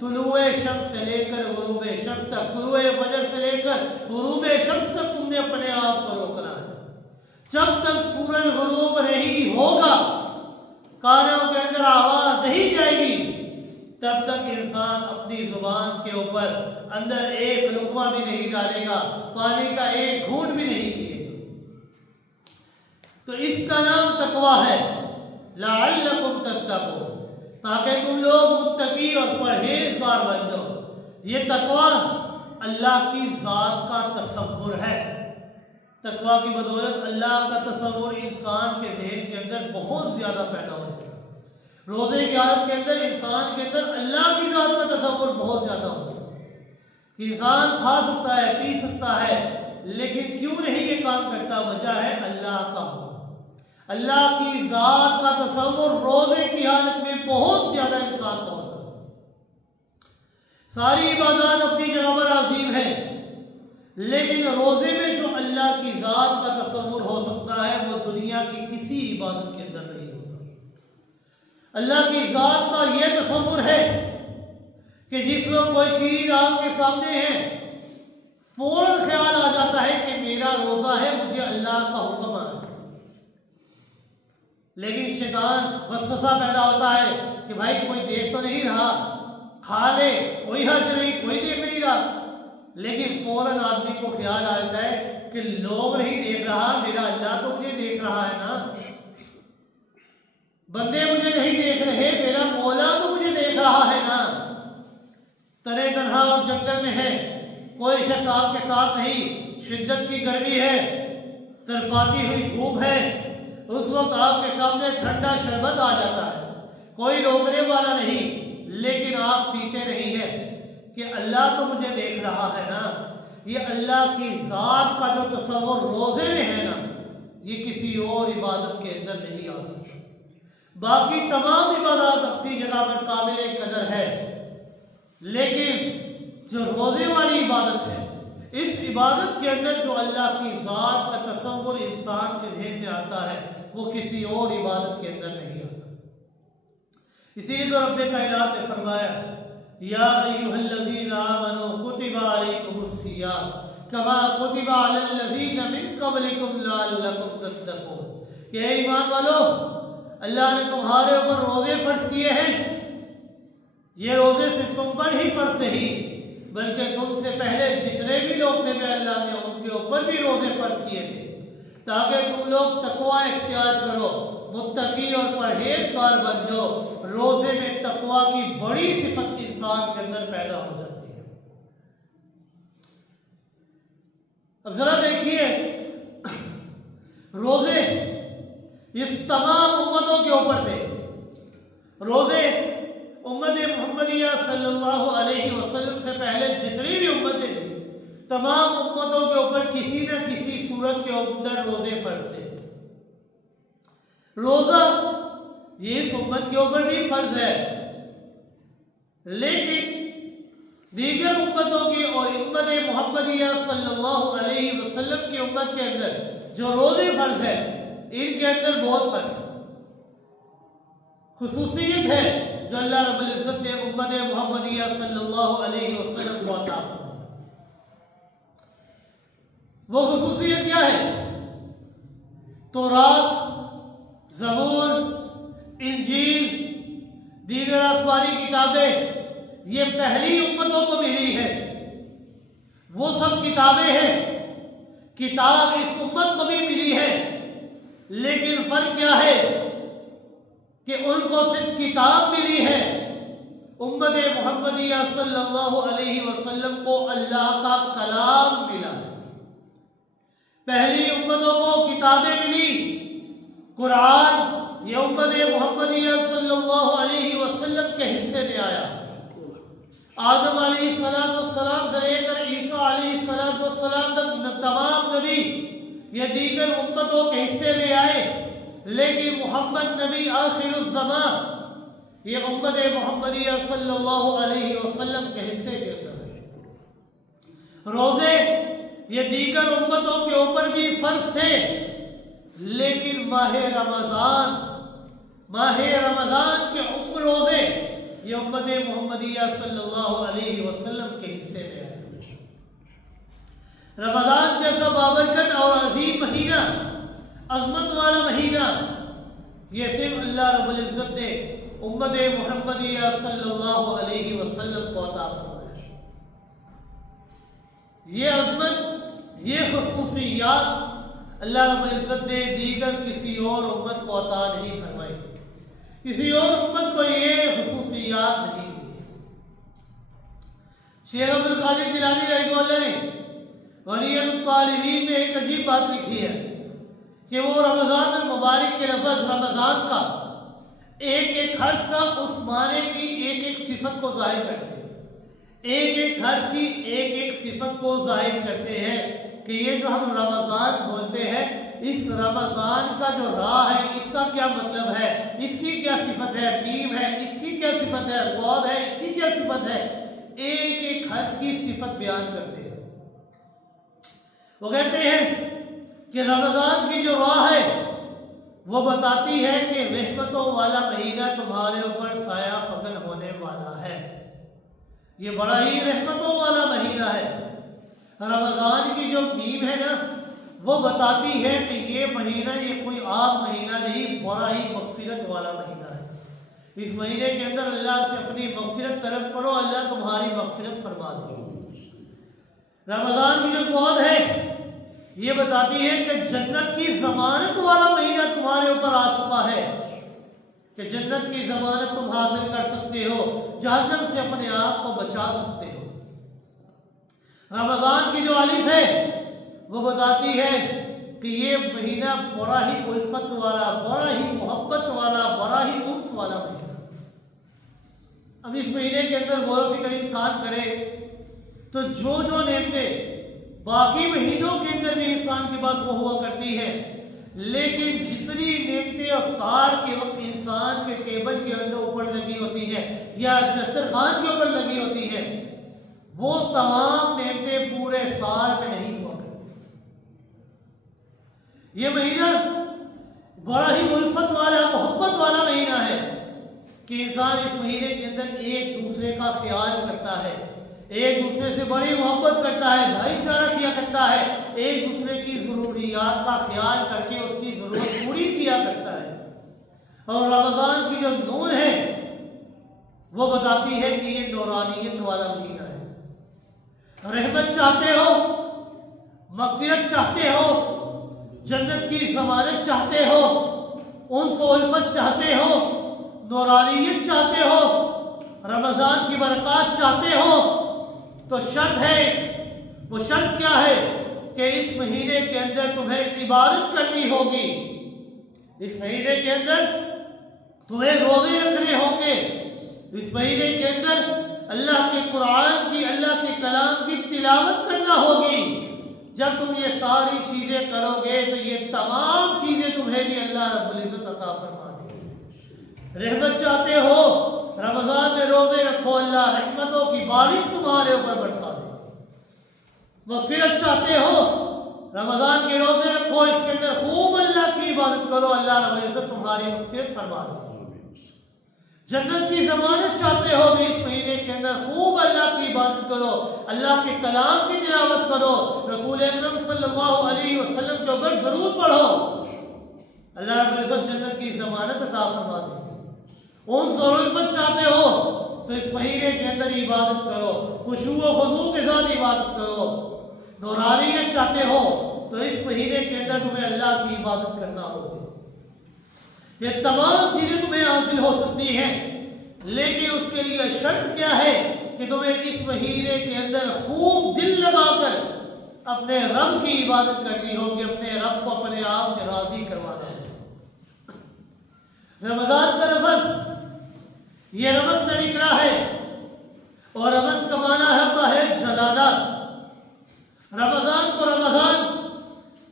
طلوع شمس سے لے کر غروب شمس تک، طلوع فجر سے لے کر غروب شمس تک تم نے اپنے آپ کو روکنا ہے۔ جب تک سورج غروب نہیں ہوگا، کانوں کے اندر آواز نہیں جائے گی، تب تک انسان اپنی زبان کے اوپر اندر ایک لقمہ بھی نہیں ڈالے گا، پانی کا ایک گھونٹ بھی نہیں پیے گا۔ تو اس کا نام تقویٰ ہے، لعلکم تتقون، تاکہ تم لوگ متقی اور پرہیزگار بن جاؤ۔ یہ تقویٰ اللہ کی ذات کا تصور ہے۔ تقویٰ کی بدولت اللہ کا تصور انسان کے ذہن کے اندر بہت زیادہ پیدا ہو جاتا ہے۔ روزے کی حالت کے اندر انسان کے اندر اللہ کی ذات کا تصور بہت زیادہ ہوتا ہے کہ انسان کھا سکتا ہے، پی سکتا ہے، لیکن کیوں نہیں یہ کام کرتا؟ وجہ ہے اللہ کا حکم۔ اللہ کی ذات کا تصور روزے کی حالت میں بہت زیادہ انسان کا ہوتا ہے۔ ساری عبادات اپنی جگہ پر عظیم ہے، لیکن روزے میں جو اللہ کی ذات کا تصور ہو سکتا ہے وہ دنیا کی کسی عبادت کے اندر نہیں ہوتا۔ اللہ کی ذات کا یہ تصور ہے کہ جس وقت کوئی چیز آپ کے سامنے ہے فوراً خیال آ جاتا ہے کہ میرا روزہ ہے، مجھے اللہ کا حکم آ ہے، لیکن شیطان وسوسہ پیدا ہوتا ہے کہ بھائی کوئی دیکھ تو نہیں رہا، کھا لے، کوئی حرج نہیں، کوئی دیکھ نہیں رہا۔ لیکن فوراً آدمی کو خیال آتا ہے کہ لوگ نہیں دیکھ رہا، میرا اللہ تو مجھے دیکھ رہا ہے نا، بندے مجھے نہیں دیکھ رہے، میرا مولا تو مجھے دیکھ رہا ہے نا۔ تنے تنہا آپ جنگل میں ہیں، کوئی شخص آپ کے ساتھ نہیں، شدت کی گرمی ہے، ترپاتی ہوئی دھوپ ہے، اس وقت آپ کے سامنے ٹھنڈا شربت آ جاتا ہے، کوئی روکنے والا نہیں، لیکن آپ پیتے نہیں ہیں کہ اللہ تو مجھے دیکھ رہا ہے نا۔ یہ اللہ کی ذات کا جو تصور روزے میں ہے نا، یہ کسی اور عبادت کے اندر نہیں آ سکتا۔ باقی تمام عبادات اپنی جگہ پر قابل قدر ہے، لیکن جو روزے والی عبادت ہے، اس عبادت کے اندر جو اللہ کی ذات کا تصور انسان کے ذہن میں آتا ہے وہ کسی اور عبادت کے اندر نہیں آتا۔ اسی لیے تو رب کائنات نے فرمایا یا ایھا الذین آمنوا کتب علیکم الصیام کما کتب علی الذین من قبلکم لعلکم تتقون، کہ اے ایمان والو، اللہ نے تمہارے اوپر روزے فرض کیے ہیں، یہ روزے صرف تم پر ہی فرض نہیں بلکہ تم سے پہلے جتنے بھی لوگ تھے میں اللہ نے ان کے اوپر بھی روزے فرض کیے تھے، تاکہ تم لوگ تقوی اختیار کرو، متقی اور پرہیزگار بن جاؤ۔ روزے میں تقوی کی بڑی صفت انسان کے اندر پیدا ہو جاتی ہے۔ اب ذرا دیکھیے، روزے اس تمام امتوں کے اوپر تھے، روزے امت محمدیہ صلی اللہ علیہ وسلم سے پہلے جتنی بھی امتیں تھیں تمام امتوں کے اوپر کسی نہ کسی صورت کے اندر روزے فرض تھے۔ روزہ یہ اس امت کے اوپر بھی فرض ہے، لیکن دیگر امتوں کی اور امت محمدیہ صلی اللہ علیہ وسلم کی امت کے اندر جو روزے فرض ہے ان کے اندر بہت فرق ہے، خصوصیت ہے جو اللہ رب العزت نے امت محمدیہ صلی اللہ علیہ وسلم کو عطا فرمائی۔ وہ خصوصیت کیا ہے؟ تورات، زبور، انجیل، دیگر آسمانی کتابیں یہ پہلی امتوں کو ملی ہے، وہ سب کتابیں ہیں، کتاب اس امت کو بھی ملی ہے، لیکن فرق کیا ہے کہ ان کو صرف کتاب ملی ہے، امت محمدیہ صلی اللہ علیہ وسلم کو اللہ کا کلام ملا ہے۔ پہلی امتوں کو کتابیں ملی، قرآن یہ امت محمدیہ صلی اللہ علیہ وسلم کے حصے میں آیا، آدم علیہ السلام سے لے کر عیسیٰ علیہ السلام تک تمام نبی یہ دیگر امتوں کے حصے میں آئے، لیکن محمد نبی آخر الزمان یہ امت محمدیہ صلی اللہ علیہ وسلم کے حصے کے اندر ہے۔ روزے یہ دیگر امتوں کے اوپر بھی فرض تھے، لیکن ماہ رمضان کے روزے یہ امت محمدیہ صلی اللہ علیہ وسلم کے حصے میں ہے۔ رمضان جیسا بابرکت اور عظیم مہینہ، عظمت والا مہینہ، یہ صرف اللہ رب العزت نے امت محمدیہ صلی اللہ علیہ وسلم کو عطا فرمایا۔ یہ عظمت، یہ خصوصیات اللہ رب العزت نے دیگر کسی اور امت کو عطا نہیں فرمائی، کسی اور امت کو یہ خصوصیات نہیں ملی۔ شیخ عبد القادر جیلانی رحمہ اللہ نے غنیۃ الطالبین میں ایک عجیب بات لکھی ہے کہ وہ رمضان المبارک کے لفظ رمضان کا ایک ایک حرف کا اس معنی کی ایک ایک صفت کو ظاہر کرتے ہیں، ایک ایک حرف کی ایک ایک صفت کو ظاہر کرتے ہیں کہ یہ جو ہم رمضان بولتے ہیں اس رمضان کا جو راہ ہے اس کا کیا مطلب ہے، اس کی کیا صفت ہے، میم ہے اس کی کیا صفت ہے، صاد ہے اس کی کیا صفت ہے، ایک ایک حرف کی صفت بیان کرتے ہیں۔ وہ کہتے ہیں کہ رمضان کی جو راہ ہے وہ بتاتی ہے کہ رحمتوں والا مہینہ تمہارے اوپر سایہ فکن ہونے والا ہے، یہ بڑا ہی رحمتوں والا مہینہ ہے۔ رمضان کی جو میم ہے نا وہ بتاتی ہے کہ یہ مہینہ یہ کوئی عام مہینہ نہیں، بڑا ہی مغفرت والا مہینہ ہے۔ اس مہینے کے اندر اللہ سے اپنی مغفرت طلب کرو، اللہ تمہاری مغفرت فرما دے۔ رمضان کی جو صاد ہے یہ بتاتی ہے کہ جنت کی ضمانت والا مہینہ تمہارے اوپر آ چکا ہے، کہ جنت کی ضمانت تم حاصل کر سکتے ہو، جہنم سے اپنے آپ کو بچا سکتے ہو۔ رمضان کی جو الف ہے وہ بتاتی ہے کہ یہ مہینہ بڑا ہی الفت والا، بڑا ہی محبت والا، بڑا ہی انس والا مہینہ۔ اب اس مہینے کے اندر غور و فکر انسان کرے تو جو نعمتیں باقی مہینوں کے اندر بھی انسان کے پاس وہ ہوا کرتی ہے، لیکن جتنی نعمتیں افطار کے وقت انسان کے ٹیبل کے اندر اوپر لگی ہوتی ہیں یا دسترخوان کے اوپر لگی ہوتی ہیں، وہ تمام نعمتیں پورے سال میں نہیں ہوا کرتی۔ یہ مہینہ بڑا ہی الفت والا، محبت والا مہینہ ہے کہ انسان اس مہینے کے اندر ایک دوسرے کا خیال کرتا ہے، ایک دوسرے سے بڑی محبت کرتا ہے، بھائی چارہ کیا کرتا ہے، ایک دوسرے کی ضروریات کا خیال کر کے اس کی ضرورت پوری کیا کرتا ہے۔ اور رمضان کی جو نور ہے وہ بتاتی ہے کہ یہ نورانیت والا مہینہ ہے۔ رحمت چاہتے ہو، مغفرت چاہتے ہو، جنت کی ضمانت چاہتے ہو، انس و الفت چاہتے ہو، نورانیت چاہتے ہو، رمضان کی برکات چاہتے ہو، تو شرط ہے، وہ شرط کیا ہے کہ اس مہینے کے اندر تمہیں عبادت کرنی ہوگی، اس مہینے کے اندر تمہیں روزے رکھنے ہوں گے، اس مہینے کے اندر اللہ کے قرآن کی، اللہ کے کلام کی تلاوت کرنا ہوگی۔ جب تم یہ ساری چیزیں کرو گے تو یہ تمام چیزیں تمہیں بھی اللہ رب العزت عطا فرما دے گی۔ رحمت چاہتے ہو، رمضان میں روزے رکھو، اللہ رحمتوں کی بارش تمہارے اوپر برسا دے۔ مغفرت چاہتے ہو، رمضان کے روزے رکھو، اس کے اندر خوب اللہ کی عبادت کرو، اللہ رب العزت تمہاری مغفرت فرما دے۔ جنت کی ضمانت چاہتے ہو کہ اس مہینے کے اندر خوب اللہ کی عبادت کرو، اللہ کے کلام کی تلاوت کرو، رسول اکرم صلی اللہ علیہ وسلم کے اوپر درود پڑھو، اللہ رب العزت جنت کی ضمانت عطا فرما دے۔ انس اور الفت چاہتے ہو تو اس مہینے کے اندر عبادت کرو، خشوع و خضوع کے ساتھ عبادت کرو۔ نورانیت چاہتے ہو تو اس مہینے کے اندر تمہیں اللہ کی عبادت کرنا ہوگی۔ یہ تمام چیزیں تمہیں حاصل ہو سکتی ہیں، لیکن اس کے لیے شرط کیا ہے کہ تمہیں اس مہینے کے اندر خوب دل لگا کر اپنے رب کی عبادت کرنی ہوگی، اپنے رب کو اپنے آپ سے راضی کروانا ہے۔ رمضان کا لفظ یہ رمض سے نکلا ہے، اور رمض کا معنی ہوتا ہے جلانا۔ رمضان کو رمضان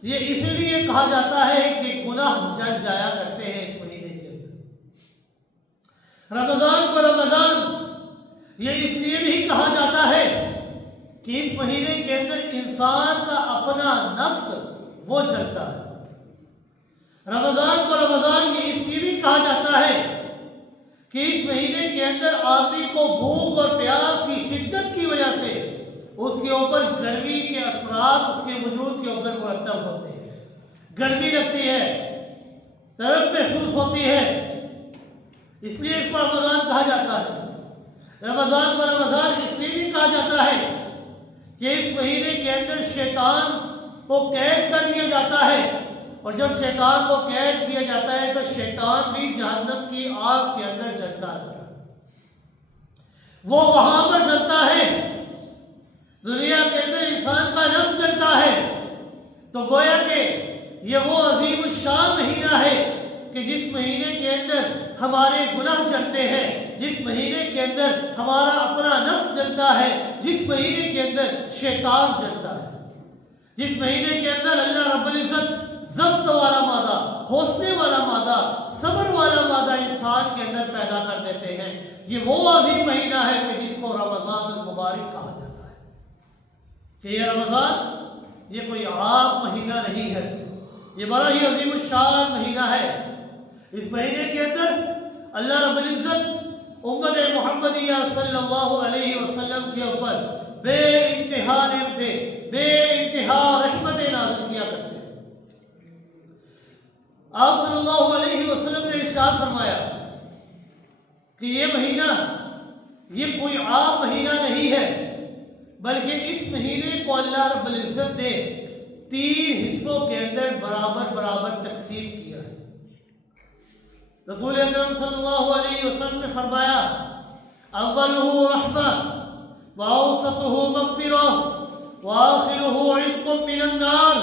یہ اس لیے کہا جاتا ہے کہ گناہ جل جایا کرتے ہیں اس مہینے کے اندر۔ رمضان کو رمضان یہ اس لیے بھی کہا جاتا ہے کہ اس مہینے کے اندر انسان کا اپنا نفس وہ جلتا ہے۔ رمضان کو رمضان یہ اس لیے بھی کہا جاتا ہے کہ اس مہینے کے اندر آدمی کو بھوک اور پیاس کی شدت کی وجہ سے اس کے اوپر گرمی کے اثرات اس کے وجود کے اوپر مرتب ہوتے ہیں، گرمی لگتی ہے، تڑپ محسوس ہوتی ہے، اس لیے اس کو رمضان کہا جاتا ہے۔ رمضان کو رمضان اس لیے بھی کہا جاتا ہے کہ اس مہینے کے اندر شیطان کو قید کر لیا جاتا ہے، اور جب شیطان کو قید کیا جاتا ہے تو شیطان بھی جہنم کی آگ کے اندر جلتا رہتا ہے، وہ وہاں پر جلتا ہے۔ دنیا کے اندر انسان کا نفس جلتا ہے، تو گویا کہ یہ وہ عظیم الشان مہینہ ہے کہ جس مہینے کے اندر ہمارے گناہ جلتے ہیں، جس مہینے کے اندر ہمارا اپنا نفس جلتا ہے، جس مہینے کے اندر شیطان جلتا ہے۔ جس مہینے کے اندر اللہ رب العزت ضبط والا مادہ، حوصلے والا مادہ، صبر والا مادہ انسان کے اندر پیدا کر دیتے ہیں، یہ وہ عظیم مہینہ ہے کہ جس کو رمضان المبارک کہا جاتا ہے۔ کہ یہ رمضان یہ کوئی عام مہینہ نہیں ہے، یہ بڑا ہی عظیم الشان مہینہ ہے۔ اس مہینے کے اندر اللہ رب العزت امت محمدیہ صلی اللہ علیہ وسلم کے اوپر بے انتہا نعمتیں، بے انتہا رحمتیں نازل کیا کرتے ہیں۔ آپ صلی اللہ علیہ وسلم نے ارشاد فرمایا کہ یہ مہینہ یہ کوئی عام مہینہ نہیں ہے، بلکہ اس مہینے کو اللہ رب العزت نے 3 حصوں کے اندر برابر برابر تقسیم کیا ہے۔ رسول اکرم صلی اللہ علیہ وسلم نے فرمایا اولہ رحمہ واوسطہ مغفرہ وآخرہ عتق من النار،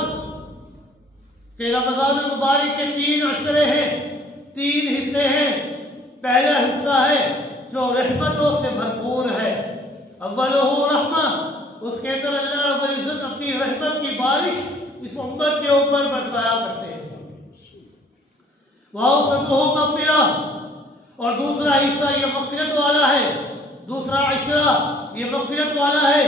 کہ رمضان المبارک کے 3 عشرے ہیں، 3 حصے ہیں۔ پہلا حصہ ہے جو رحمتوں سے بھرپور ہے، اولہ رحمہ، اس کے اندر اللہ رب العزت اپنی رحمت کی بارش اس امت کے اوپر برسایا کرتے ہیں۔ وَأَوْسَطُهُ مَغْفِرَةٌ، اور دوسرا حصہ یہ مغفرت والا ہے، دوسرا عشرہ یہ مغفرت والا ہے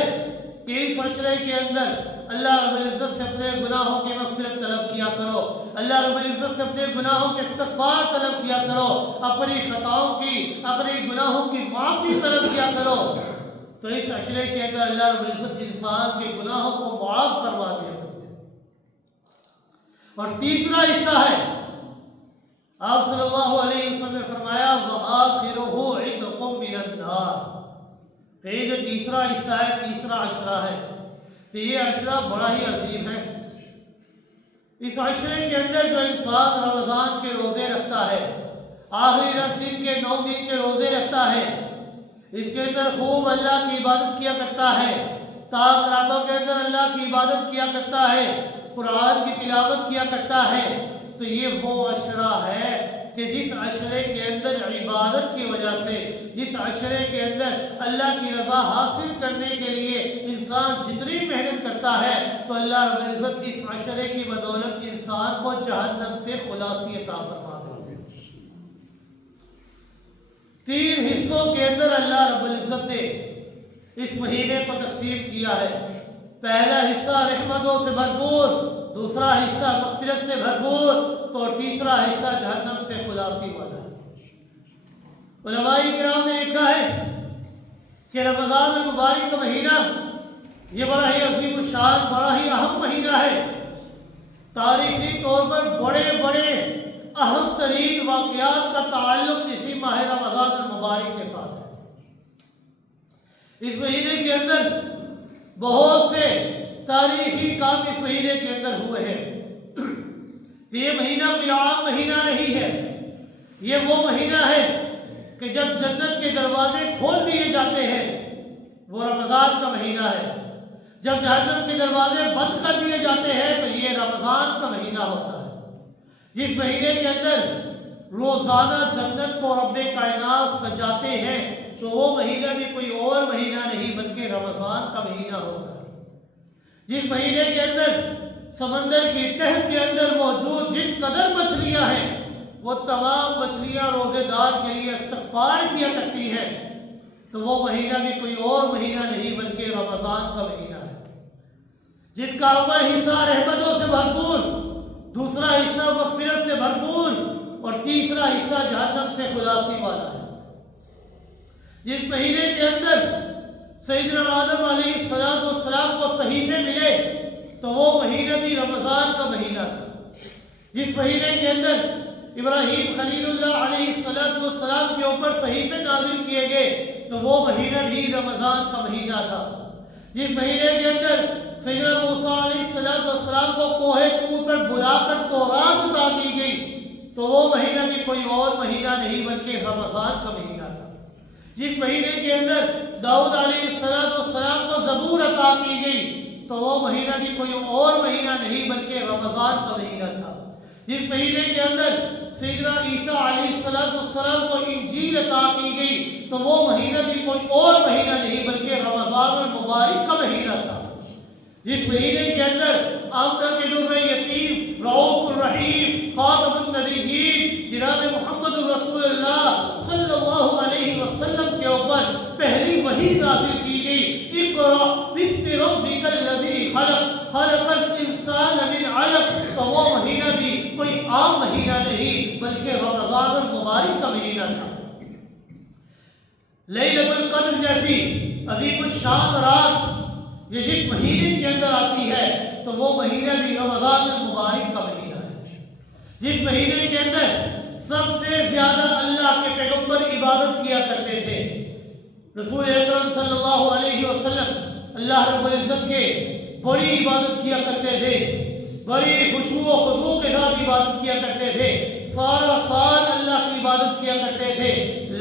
کہ اس عشرے کے اندر اللہ رب العزت سے اپنے گناہوں کی مغفرت طلب کیا کرو، اللہ رب العزت سے اپنے گناہوں کے استغفار طلب کیا کرو، اپنی خطاؤں کی، اپنے گناہوں کی معافی طلب کیا کرو۔ تو اس عشرے کے اندر اللہ رب العزت انسان کے گناہوں کو معاف کروا دیا کرتے ہیں۔ اور تیسرا حصہ ہے، آپ صلی اللہ علیہ وسلم نے فرمایا وَآخِرُهُ عِتْقٌ مِّنَ النَّارِ، کہ یہ جو تیسرا حصہ ہے، تیسرا عشرہ ہے، کہ یہ عشرہ بڑا ہی عظیم ہے۔ اس عشرے کے اندر جو انسان رمضان کے روزے رکھتا ہے، آخری 10 دن کے 9 دن کے روزے رکھتا ہے، اس کے اندر خوب اللہ کی عبادت کیا کرتا ہے، تاک راتوں کے اندر اللہ کی عبادت کیا کرتا ہے، قرآن کی تلاوت کیا کرتا ہے، تو یہ وہ عشرہ ہے کہ جس عشرے کے اندر عبادت کی وجہ سے، جس عشرے کے اندر اللہ کی رضا حاصل کرنے کے لیے انسان جتنی محنت کرتا ہے، تو اللہ رب العزت اس عشرے کی بدولت انسان کو جہنم سے خلاصی عطا فرما دیتے ہیں۔ 3 حصوں کے اندر اللہ رب العزت نے اس مہینے کو تقسیم کیا ہے۔ پہلا حصہ رحمتوں سے بھرپور، دوسرا حصہ مغفرت سے بھرپور، تو تیسرا حصہ جہنم سے خلاصی والا ہے۔ علماء کرام نے لکھا ہے کہ رمضان المبارک کا مہینہ یہ بڑا ہی عظیم الشان، بڑا ہی اہم مہینہ ہے۔ تاریخی طور پر بڑے بڑے اہم ترین واقعات کا تعلق اسی ماہ رمضان المبارک کے ساتھ ہے۔ اس مہینے کے اندر بہت سے تاریخی کام اس مہینے کے اندر ہوئے ہیں۔ یہ مہینہ کوئی عام مہینہ نہیں ہے، یہ وہ مہینہ ہے کہ جب جنت کے دروازے کھول دیے جاتے ہیں، وہ رمضان کا مہینہ ہے۔ جب جہنم کے دروازے بند کر دیے جاتے ہیں تو یہ رمضان کا مہینہ ہوتا ہے۔ جس مہینے کے اندر روزانہ جنت کو رب کائنات سجاتے ہیں، تو وہ مہینہ بھی کوئی اور مہینہ نہیں بلکہ رمضان کا مہینہ ہوتا ہے۔ جس مہینے کے اندر سمندر کی تہ کے اندر موجود جس قدر مچھلیاں ہیں، وہ تمام مچھلیاں روزے دار کے لیے استغفار کیا کرتی ہیں، تو وہ مہینہ بھی کوئی اور مہینہ نہیں بلکہ رمضان کا مہینہ ہے۔ جس کا اول حصہ رحمتوں سے بھرپور، دوسرا حصہ مغفرت سے بھرپور، اور تیسرا حصہ جہنم سے خلاصی والا ہے۔ جس مہینے کے اندر سیدنا آدم علیہ السلام کو صحیفے ملے، تو وہ مہینہ بھی رمضان کا مہینہ تھا۔ جس مہینے کے اندر ابراہیم خلیل اللہ علیہ السلام کے اوپر صحیفے نازل کیے گئے، تو وہ مہینہ بھی رمضان کا مہینہ تھا۔ جس مہینے کے اندر سیدنا موسیٰ علیہ السلام کو کوہ طور پر بلا کر تورات عطا کی گئی، تو وہ مہینہ بھی کوئی اور مہینہ نہیں بلکہ رمضان کا مہینہ تھا۔ جس مہینے کے اندر داؤد علیہ السلام کو زبور عطا کی گئی، تو وہ مہینہ بھی کوئی اور مہینہ نہیں بلکہ رمضان کا مہینہ تھا۔ جس مہینے کے اندر سیدنا عیسیٰ علیہ السلام کو انجیل عطا کی گئی، تو وہ مہینہ بھی کوئی اور مہینہ نہیں بلکہ رمضان المبارک کا مہینہ تھا۔ جس مہینے کے اندر آمنہ کے در یتیم، رؤوف الرحیم، خاتم النبیین جناب محمد رسول اللہ صلی اللہ علیہ وسلم کے اوپر پہلی وحی نازل کی گئی، اقرأ باسم ربک الذی خلق، خلق الانسان من علق۔ تو وہ مہینہ بھی کوئی عام مہینہ نہیں بلکہ رمضان المبارک کا مہینہ تھا۔ لیلۃ القدر جیسی عظیم الشان رات یہ جس مہینے کے اندر آتی ہے تو وہ مہینہ بھی رمضان المبارک کا مہینہ ہے، جس مہینے کے اندر سب سے زیادہ اللہ کے پیغمبر عبادت کیا کرتے تھے۔ رسول اکرم صلی اللہ علیہ وسلم اللہ رب العزت کے بڑی عبادت کیا کرتے تھے، بڑی خشوع و خضوع کے ساتھ عبادت کیا کرتے تھے، سارا سال اللہ کی عبادت کیا کرتے تھے۔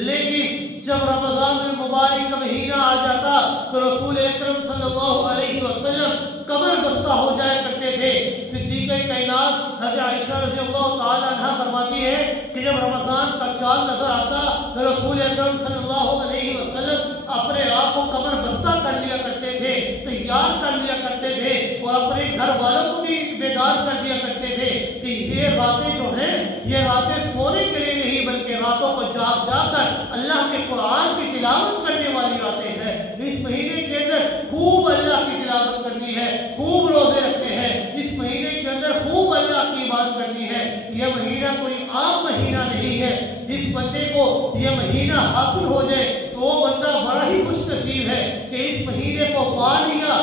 لیکن جب رمضان المبارک کا مہینہ آ جاتا تو رسول اکرم صلی اللہ علیہ وسلم کمر بستہ ہو جایا کرتے تھے۔ صدیقہ کائنات حضرت عائشہ رضی اللہ تعالیٰ عنہ فرماتی ہے کہ جب رمضان کا چاند نظر آتا تو رسول اکرم صلی اللہ علیہ وسلم اپنے آپ کو کمر بستہ کر لیا کرتے تھے، تیار کر لیا کرتے تھے اور اپنے گھر والوں کو بھی بیدار کر دیا کرتے تھے کہ یہ راتیں جو ہیں یہ راتیں سونے کے لیے نہیں بلکہ راتوں کو جاگ جاگ کر اللہ کے قرآن کی تلاوت کرنے والی راتیں ہیں۔ اس مہینے کے اندر خوب اللہ کی تلاوت کرنی ہے، خوب روزے رکھتے ہیں، اس مہینے کے اندر خوب اللہ کی عبادت کرنی ہے۔ یہ مہینہ کوئی عام مہینہ نہیں ہے، جس بندے کو یہ مہینہ حاصل ہو جائے تو وہ بندہ بڑا ہی خوش نصیب ہے کہ اس مہینے کو پا لیا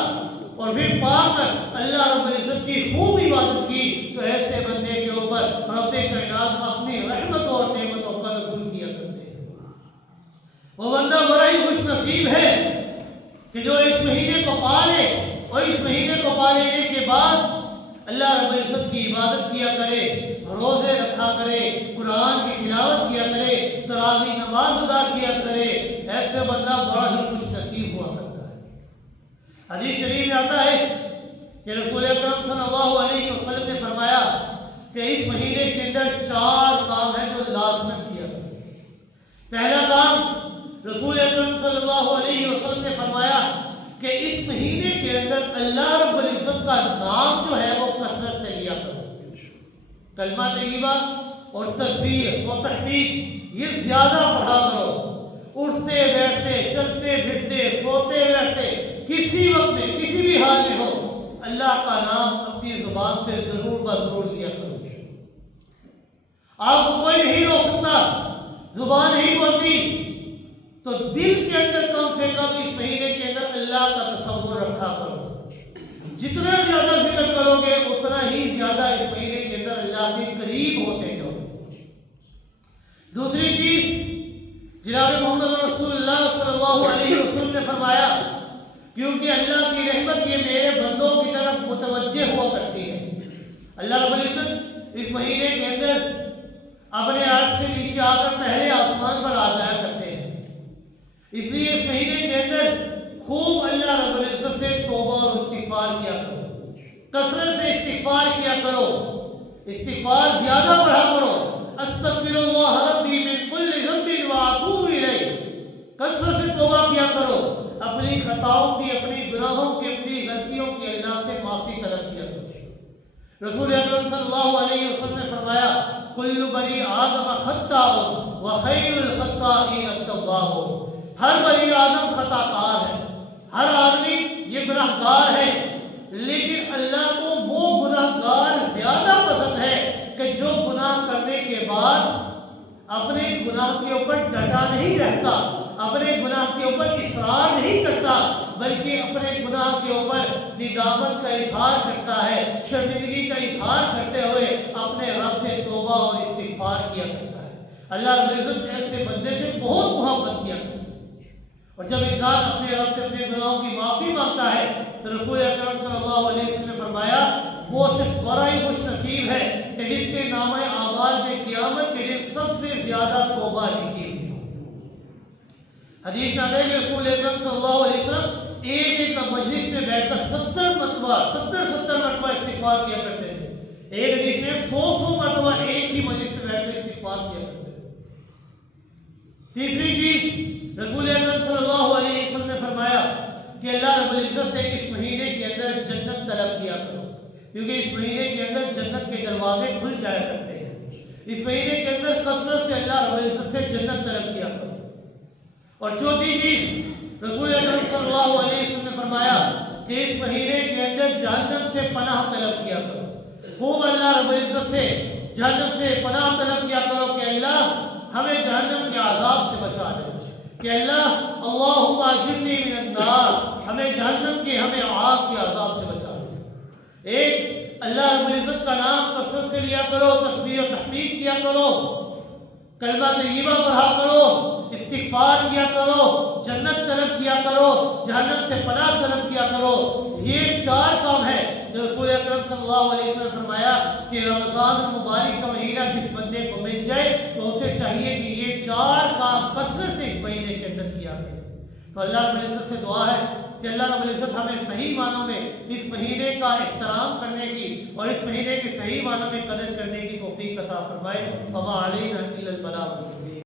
اور پھر پا کر اللہ رب العزت کی خوب عبادت کی تو ایسے بندے کے اوپر رب کائنات اپنی رحمت اور نعمتوں کا نزول کیا کرتے ہیں۔ وہ بندہ بڑا ہی خوش نصیب ہے کہ جو اس مہینے کو پا لے اور اس مہینے کو پا لینے کے بعد اللہ رب العزت کی عبادت کیا کرے، روزے رکھا کرے، قرآن کی تلاوت کیا کرے، تراویح نماز ادا کیا کرے، ایسے بندہ بڑا ہی خوش نصیب ہوا کرتا ہے۔ حدیث شریف میں آتا ہے کہ رسول اکرم صلی اللہ علیہ وسلم نے فرمایا کہ اس مہینے کے اندر 4 کام ہیں جو لازمن کیا کریں۔ پہلا کام رسول اکرم صلی اللہ علیہ وسلم نے فرمایا کہ اس مہینے کے اندر اللہ رب العزت کا نام جو ہے وہ کثرت سے لیا کرو، کلمہ طیبہ اور تسبیح اور تحمید یہ زیادہ پڑھا کرو، اٹھتے بیٹھتے چلتے پھرتے سوتے بیٹھتے کسی وقت میں کسی بھی حال میں ہو اللہ کا نام اپنی زبان سے ضرور بضرور لیا کرو۔ آپ کو کوئی نہیں روک سکتا، زبان نہیں بولتی تو دل کے اندر کم سے کم اس مہینے کے اندر اللہ کا تصور رکھا کرو۔ جتنا زیادہ ذکر کرو گے اتنا ہی زیادہ اس مہینے کے اندر اللہ کے قریب ہوتے جاؤ۔ دوسری چیز جناب محمد رسول اللہ صلی اللہ علیہ وسلم نے فرمایا کیونکہ اللہ کی رحمت یہ میرے بندوں کی طرف متوجہ ہوا کرتی ہے۔ اللہ رب العزت اس مہینے کے اندر اپنے عرش سے نیچے آ کر پہلے آسمان پر آ جایا کرتے ہیں، اس لیے اس مہینے کے اندر خوب اللہ رب العزت سے توبہ اور استغفار کیا کرو، کثرت سے استغفار کیا کرو، استغفار زیادہ پڑھا کرو، استغفر اللہ ربی من کل ذنب واتوب الیہ، کثرت سے توبہ کیا کرو، اپنی خطاؤں کی، اپنی گناہوں کی، اپنی غلطیوں کی اللہ سے معافی طلب کیا کرو۔ رسول اکرم صلی اللہ علیہ وسلم نے فرمایا کل بنی آدم خطاء وخیر الخطائین التوابون، ہر بنی آدم خطا کار ہے، ہر آدمی یہ گناہ گار ہے، لیکن اللہ کو وہ گناہ گار زیادہ پسند ہے کہ جو گناہ کرنے کے بعد اپنے گناہ کے اوپر ڈٹا نہیں رہتا، اپنے گناہ کے اوپر اصرار نہیں کرتا، بلکہ اپنے گناہ کے اوپر ندامت کا اظہار کرتا ہے، شرمندگی کا اظہار کرتے ہوئے اپنے رب سے توبہ اور استغفار کیا کرتا ہے۔ اللہ رب العزت ایسے بندے سے بہت محبت کیا کرتا ہے، اور جب انسان اپنے رب سے اپنے گناہوں کی معافی مانگتا ہے تو رسول اکرم صلی اللہ علیہ وسلم نے فرمایا وہ شخص بڑا ہی خوش نصیب ہے کہ جس کے نامہ اعمال میں قیامت کے لیے سب سے زیادہ توبہ لکھی ہوئی۔ حدیث میں آتا ہے کہ رسول اکرم صلی اللہ علیہ وسلم ایک ایک مجلس میں بیٹھ کر 70 مرتبہ استغفار کیا کرتے تھے، ایک حدیث میں 100 مرتبہ ایک ہی مجلس میں بیٹھ کر استغفار کیا کرتے تھے۔ تیسری چیز رسول اکرم صلی اللہ علیہ وسلم نے فرمایا کہ اللہ رب العزت سے اس مہینے کے اندر جنت کیونکہ اس مہینے کے اندر جنت کے دروازے کھل جایا کرتے ہیں. اس مہینے کے اندر کثرت سے اللہ رب العزت سے جنت طلب کیا کرو. اور چوتھی چیز رسول اکرم صلی اللہ علیہ وسلم نے فرمایا کہ اس مہینے کے اندر جہنم سے پناہ طلب کیا کرو. خوب اللہ رب العزت سے جہنم سے پناہ طلب کیا کرو کہ اللہ ہمیں جہنم کے عذاب سے بچا لے. کہ اللہ اللہم اجرنی من النار، ہمیں جہنم کے ہمیں آگ کے عذاب سے بچا لے. ایک اللہ رب العزت کا نام کثرت سے لیا کرو، تسبیح و تحمید کیا کرو، کلمہ طیبہ پڑھا کرو، استغفار کیا کرو، جنت طلب کیا کرو، جہنم سے پناہ طلب کیا کرو. یہ 4 کام ہے جو رسول اکرم صلی اللہ علیہ وسلم نے فرمایا کہ رمضان المبارک کا مہینہ جس بندے کو مل جائے تو اسے چاہیے کہ یہ 4 کام کثرت سے اس مہینے کے اندر کیا کرے. تو اللہ رب العزت سے دعا ہے کہ اللہ رب العزت ہمیں صحیح معنوں میں اس مہینے کا احترام کرنے کی اور اس مہینے کے صحیح معنوں میں قدر کرنے کی توفیق عطا فرمائے. وما علینا الا البلاغ المبین.